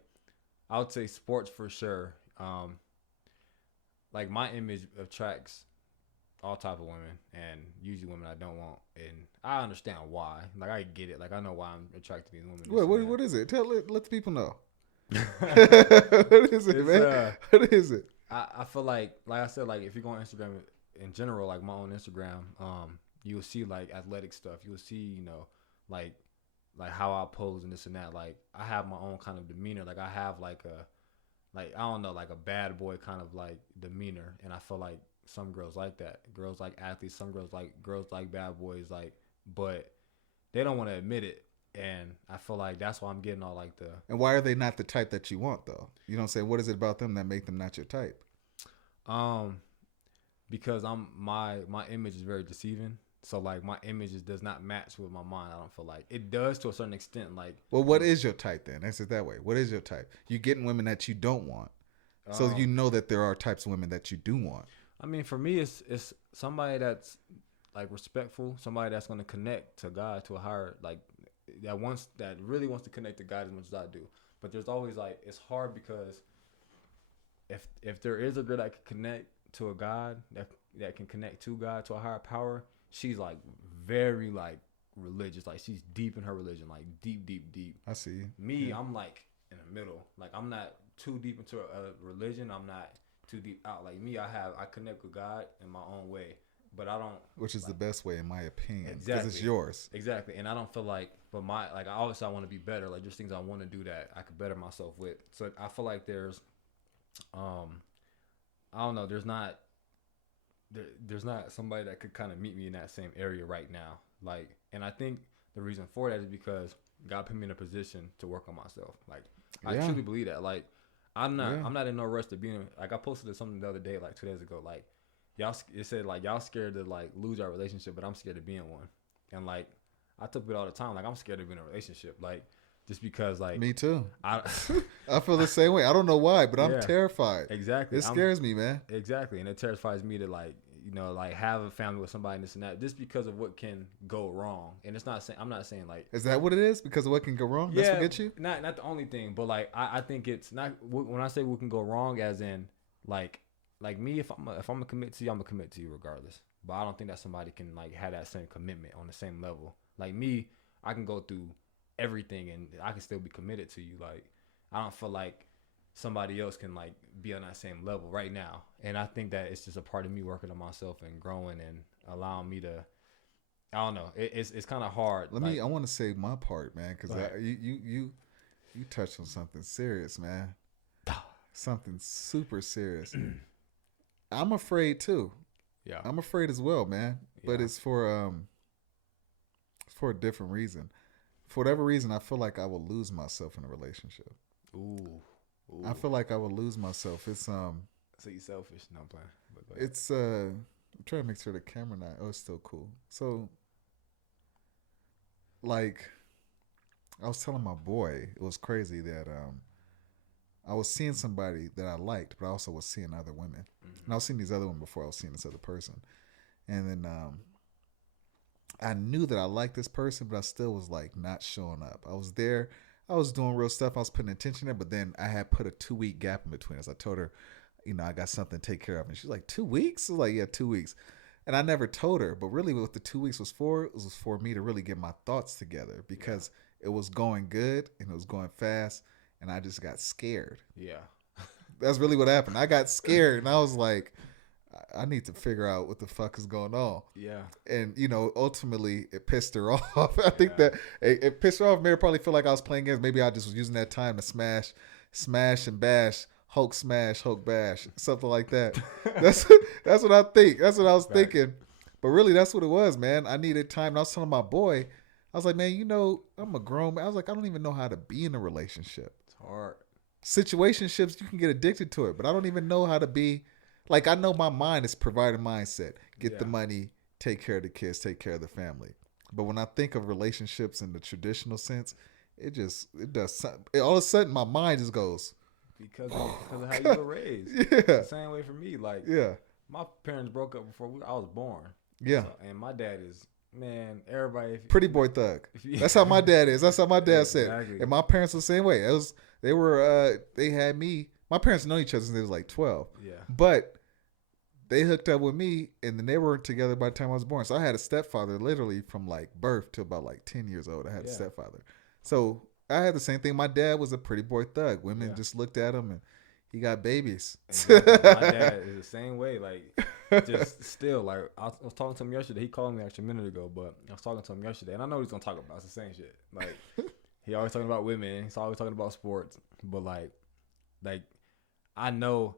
would say sports for sure. My image attracts all type of women, and usually women I don't want, and I understand why. I get it. I know why I'm attracted to these women. What is it? Let the people know. What is it, man? What is it? I feel like I said, if you go on Instagram in general, my own Instagram, you will see athletic stuff. You will see, how I pose and this and that. I have my own kind of demeanor. I have I don't know, a bad boy kind of demeanor, and I feel like some girls like that. Girls like athletes. Some girls like bad boys. But they don't want to admit it, and I feel like that's why I'm getting all the. And why are they not the type that you want though? You know what I'm saying? What is it about them that make them not your type? Because my image is very deceiving. So my image does not match with my mind. I don't feel like it does to a certain extent. Well, what is your type then? Answer it that way. What is your type? You getting women that you don't want, so you know that there are types of women that you do want. I mean, for me, it's somebody that's respectful, somebody that's going to connect to God, to a higher that really wants to connect to God as much as I do. But there's always it's hard because if there is a girl that can connect to a God that can connect to God, to a higher power, she's very religious. She's deep in her religion, deep. I see you. Me, I'm in the middle. I'm not too deep into a religion. I'm not too deep out. Me, I connect with God in my own way, but I don't. Which is the best way, in my opinion, exactly, because it's yours. Exactly, and I don't feel but my obviously I want to be better. There's things I want to do that I could better myself with. So I feel there's, I don't know. There's not. there's not somebody that could kind of meet me in that same area right now. Like, and I think the reason for that is because God put me in a position to work on myself. Like, I Yeah. truly believe that. Like, I'm not Yeah. I'm not in no rush to be in. Like, I posted something the other day, like 2 days ago. Like, y'all, it said like y'all scared to like lose our relationship, but I'm scared to be in one. And like, I took it all the time. Like, I'm scared to be in a relationship. Like, just because like Me too. I I feel the same way. I don't know why, but I'm yeah, terrified. exactly. It scares me, man. Exactly, and it terrifies me to like like have a family with somebody and this and that just because of what can go wrong. And it's not saying I'm not saying like Is that what it is? Because of what can go wrong? That's what yeah, gets you? not the only thing, but like I think it's not when I say what can go wrong, as in like me if I'm gonna commit to you, I'm gonna commit to you regardless. But I don't think that somebody can like have that same commitment on the same level. Like me, I can go through everything and I can still be committed to you. Like I don't feel like somebody else can like be on that same level right now. And I think that it's just a part of me working on myself and growing and allowing me to. I don't know. It's kind of hard. Let me. I want to say my part, man, because you touched on something serious, man. Something super serious. I'm afraid too. Yeah. I'm afraid as well, man. But Yeah. it's for a different reason. For whatever reason, I feel like I will lose myself in a relationship. Ooh. I feel like I will lose myself. It's So you selfish? No, I'm playing. But it's I'm trying to make sure the camera not. Oh, it's still cool. So, like, I was telling my boy, it was crazy that I was seeing somebody that I liked, but I also was seeing other women. And I was seeing these other women before I was seeing this other person. And then I knew that I liked this person, but I still was like not showing up. I was there. I was doing real stuff. I was putting attention there, but then I had put a 2-week gap in between us. I told her, I got something to take care of. And she's like, 2 weeks? I was like, yeah, 2 weeks. And I never told her, but really what the 2 weeks was for, it was for me to really get my thoughts together because it was going good and it was going fast. And I just got scared. Yeah. That's really what happened. I got scared and I was like, I need to figure out what the fuck is going on. Yeah. And, ultimately it pissed her off. I think that it pissed her off. Made her probably feel like I was playing games. Maybe I just was using that time to smash and bash, Hulk smash, Hulk bash, something like that. That's what I think. That's what I was thinking. But really, that's what it was, man. I needed time. And I was telling my boy, I was like, man, I'm a grown man. I was like, I don't even know how to be in a relationship. It's hard. Situationships, you can get addicted to it, but I don't even know how to be. Like, I know my mind is provider mindset. Get the money, take care of the kids, take care of the family. But when I think of relationships in the traditional sense, it does something. All of a sudden, my mind just goes. Because of how you were raised. Yeah. It's the same way for me. Like, my parents broke up before I was born. Yeah. And my dad is, man, everybody. Pretty boy thug. That's how my dad is. That's how my dad said. And my parents were the same way. They had me. My parents known each other since they was like 12. Yeah. But they hooked up with me, and then they weren't together by the time I was born. So I had a stepfather literally from like birth to about like 10 years old. I had a stepfather. So I had the same thing. My dad was a pretty boy thug. Women just looked at him, and he got babies. Exactly. My dad is the same way. Like, just still, like, I was talking to him yesterday. He called me actually a minute ago, but I was talking to him yesterday, and I know what he's gonna talk about. It's the same shit. Like, he always talking about women. He's always talking about sports. But like I know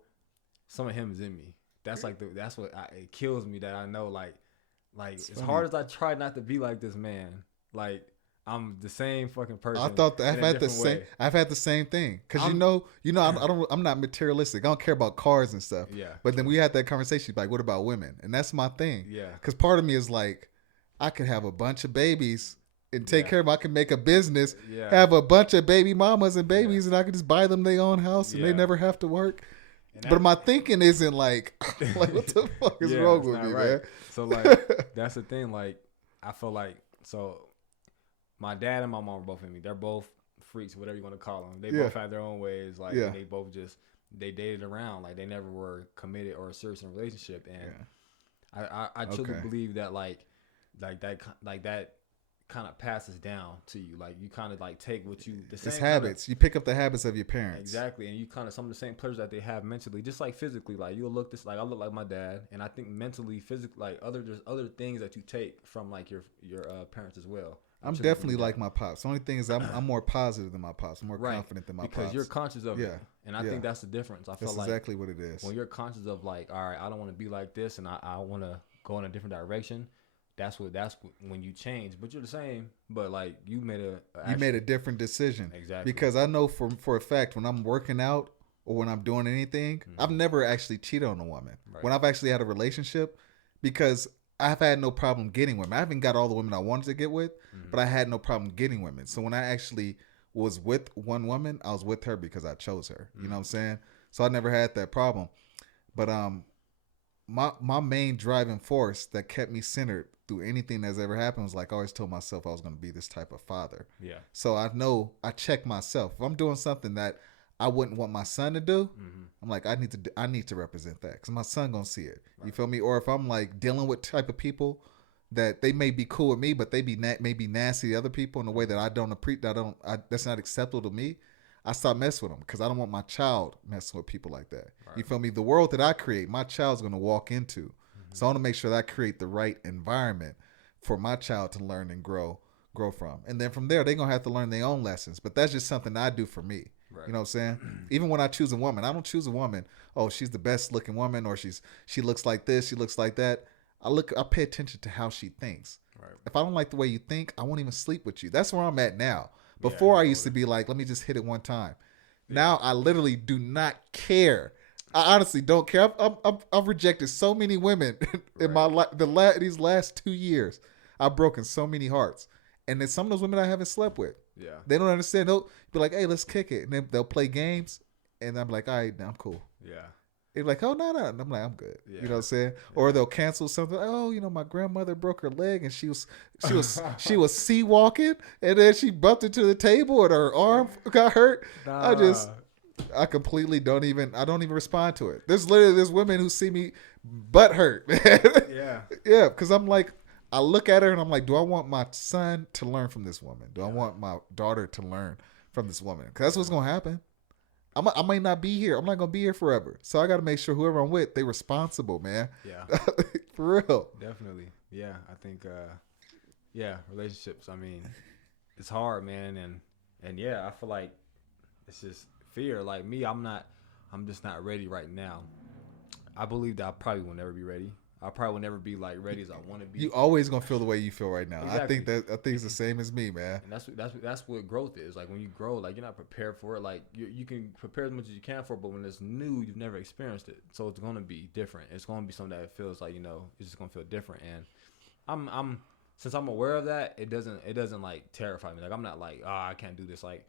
some of him is in me. That's like that's what it kills me that I know like as hard as I try not to be like this man, like I'm the same fucking person. I thought that I've had the same thing because I'm not materialistic. I don't care about cars and stuff. Yeah. But then we had that conversation like, what about women? And that's my thing. Yeah. Because part of me is like, I could have a bunch of babies and take care of them. I can make a business, have a bunch of baby mamas and babies, and I can just buy them their own house and they never have to work. But my thinking isn't like what the fuck is wrong with me, man? So like that's the thing. Like I feel like my dad and my mom are both in me. They're both freaks, whatever you want to call them. They both had their own ways. Like they both they dated around. Like they never were committed or serious in a relationship. And I truly believe that that kind of passes down to you. Like you kind of like take what you it's habits. You pick up the habits of your parents. Exactly. And you kind of some of the same pleasures that they have mentally, just like physically. Like you'll look I look like my dad, and I think mentally, physically, like there's other things that you take from like your parents as well. I'm definitely like my pops. The only thing is I'm more positive than my pops. I'm more confident than my pops. Because you're conscious of it. And I think that's the difference. I feel like exactly what it is. When you're conscious of like, all right, I don't want to be like this and I want to go in a different direction. That's when you change. But you're the same. But like you made a different decision. Exactly. Because I know for a fact when I'm working out or when I'm doing anything, I've never actually cheated on a woman. Right. When I've actually had a relationship, because I've had no problem getting women. I haven't got all the women I wanted to get with, but I had no problem getting women. So when I actually was with one woman, I was with her because I chose her. You know what I'm saying? So I never had that problem. But my main driving force that kept me centered through anything that's ever happened was like I always told myself I was going to be this type of father. Yeah. So I know I check myself. If I'm doing something that I wouldn't want my son to do, I'm like, I need to represent that because my son gonna see it. Right. You feel me? Or if I'm like dealing with type of people that they may be cool with me, but they may be nasty to other people in a way that I don't appreciate. That's not acceptable to me. I stop messing with them because I don't want my child messing with people like that. Right. You feel me? The world that I create, my child's gonna walk into. So I want to make sure that I create the right environment for my child to learn and grow from. And then from there, they're gonna have to learn their own lessons. But that's just something I do for me. Right. You know what I'm saying? Even when I choose a woman, I don't choose a woman, oh, she's the best looking woman or she looks like this, she looks like that. I pay attention to how she thinks. Right. If I don't like the way you think, I won't even sleep with you. That's where I'm at now. Before I used to be like, let me just hit it one time. Yeah. Now I literally do not care. I honestly don't care. I've rejected so many women in my life. These last 2 years, I've broken so many hearts. And then some of those women I haven't slept with. Yeah. They don't understand. They'll be like, hey, let's kick it. And then they'll play games. And I'm like, all right, I'm cool. Yeah. They're like, oh, no. And I'm like, I'm good. Yeah. You know what I'm saying? Yeah. Or they'll cancel something. Oh, my grandmother broke her leg and she was sea walking. And then she bumped into the table and her arm got hurt. Nah. I completely don't even respond to it. There's women who see me butt hurt. Yeah. Yeah. Because I'm like, I look at her and I'm like, do I want my son to learn from this woman? Do I want my daughter to learn from this woman? Because that's what's going to happen. I might not be here. I'm not going to be here forever. So I got to make sure whoever I'm with, they responsible, man. Yeah. For real. Definitely. Yeah. I think, relationships, I mean, it's hard, man. And yeah, I feel like it's just fear. Like me, I'm just not ready right now. I believe that I probably will never be ready. I probably will never be like ready as I want to be. You always gonna feel the way you feel right now. Exactly. I think it's the same as me, man. And that's what growth is. Like when you grow, like you're not prepared for it. Like you can prepare as much as you can for it, but when it's new, you've never experienced it, so it's gonna be different. It's gonna be something that feels like it's just gonna feel different. And I'm since I'm aware of that, it doesn't like terrify me. Like I'm not like I can't do this. Like,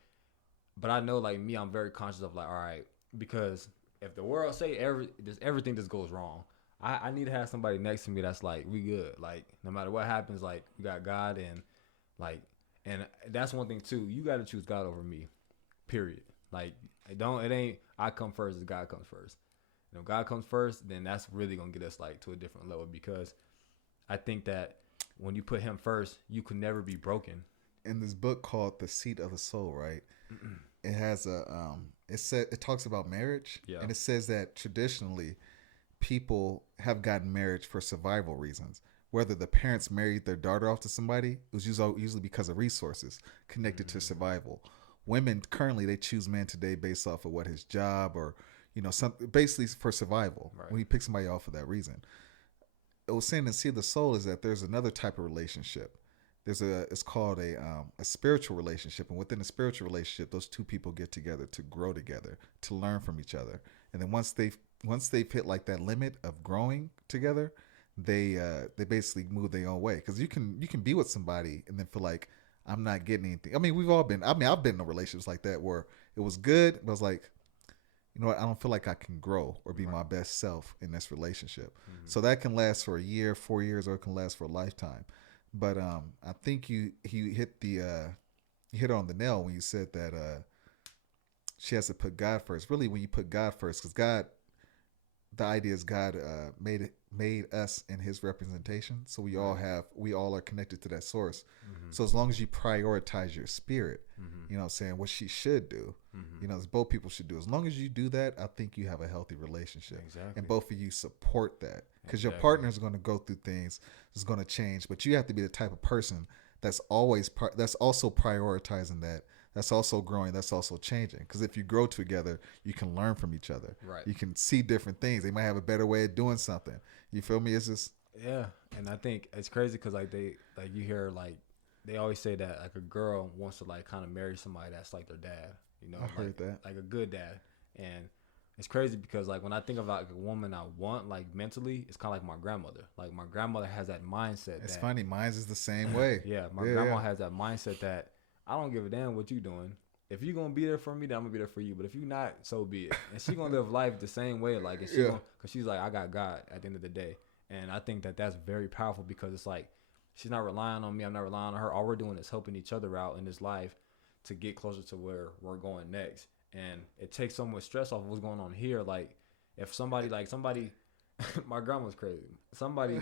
but I know like me, I'm very conscious of like all right, because if the world say everything just goes wrong. I need to have somebody next to me that's like, we good. Like, no matter what happens, like, we got God and that's one thing too. You got to choose God over me, period. Like, it ain't I come first, it's God comes first. And if God comes first, then that's really going to get us like to a different level because I think that when you put him first, you can never be broken. In this book called The Seat of the Soul, right? It has it talks about marriage. Yeah. And it says that traditionally, people have gotten marriage for survival reasons. Whether the parents married their daughter off to somebody, it was usually because of resources connected to survival. Women currently, they choose men today based off of what his job or basically for survival. Right. When you pick somebody off for that reason, it was saying in See the Soul is that there's another type of relationship. It's called a spiritual relationship, and within a spiritual relationship, those two people get together to grow together, to learn from each other, and then once they've hit like that limit of growing together, they basically move their own way. Because you can be with somebody and then feel like I'm not getting anything. I mean, I've been in relationships like that where it was good, but I was like, you know what, I don't feel like I can grow or be my best self in this relationship. Mm-hmm. So that can last for a year, 4 years, or it can last for a lifetime. But I think you hit you hit on the nail when you said that she has to put God first. Really, when you put God first, because God, the idea is God made us in His representation. So we all are connected to that source. Mm-hmm. So as long as you prioritize your spirit, you know what I'm saying, what she should do, as both people should do. As long as you do that, I think you have a healthy relationship. Exactly. And both of you support that. Because your partner is going to go through things, it's going to change, but you have to be the type of person that's also prioritizing that. That's also growing. That's also changing. Because if you grow together, you can learn from each other. Right. You can see different things. They might have a better way of doing something. You feel me? It's just yeah. And I think it's crazy because like you hear like they always say that like a girl wants to like kind of marry somebody that's like their dad. You know, I heard that. Like a good dad. And it's crazy because like when I think about like a woman I want like mentally, it's kind of like my grandmother. Like my grandmother has that mindset. It's funny. Mine's is the same way. Yeah, my grandma has that mindset that I don't give a damn what you doing. If you gonna be there for me, then I'm gonna be there for you. But if you not, so be it. And she gonna live life the same way. Like, and cause she's like, I got God at the end of the day. And I think that that's very powerful because it's like she's not relying on me. I'm not relying on her. All we're doing is helping each other out in this life to get closer to where we're going next. And it takes so much stress off of what's going on here. Like, if somebody, my grandma's crazy.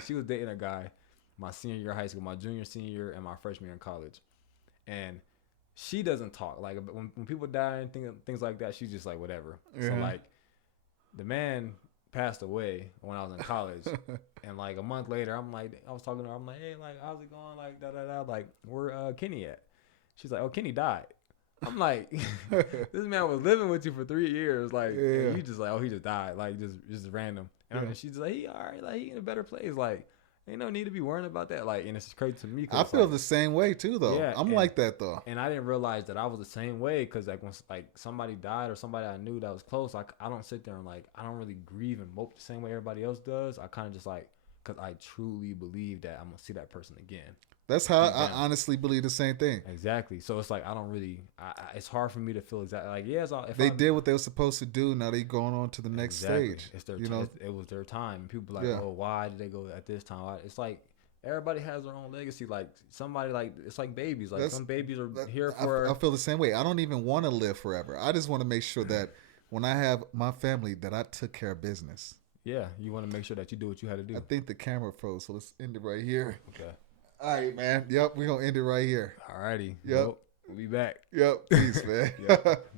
She was dating a guy my senior year of high school, my junior, senior year, and my freshman year in college. And she doesn't talk. Like, when people die and things like that, she's just like, whatever. So, like, the man passed away when I was in college. And, like, a month later, I was talking to her. I'm like, hey, like, how's it going? Like, da-da-da. Like, where Kenny at? She's like, oh, Kenny died. I'm like, this man was living with you for 3 years. Like, and you just like, oh, he just died. Like, just random. And she's like, he all right. Like, he in a better place. Like, ain't no need to be worrying about that. Like, and it's crazy to me. I feel like, the same way too, though. Yeah, I'm like that though. And I didn't realize that I was the same way because like when like somebody died or somebody I knew that was close, I don't sit there and like I don't really grieve and mope the same way everybody else does. I kind of just like because I truly believe that I'm gonna see that person again. That's how I honestly believe the same thing. Exactly. So it's like I don't really. It's hard for me to feel exactly like if they did what they were supposed to do. Now they going on to the next stage. It's their it was their time. People be like, oh, why did they go at this time? It's like everybody has their own legacy. Like somebody like it's like babies. Like some babies are here for. I feel the same way. I don't even want to live forever. I just want to make sure that when I have my family, that I took care of business. Yeah, you want to make sure that you do what you had to do. I think the camera froze, so let's end it right here. Okay. All right, man. Yep, we're going to end it right here. All righty. Yep. We'll be back. Yep. Peace, man. Yep.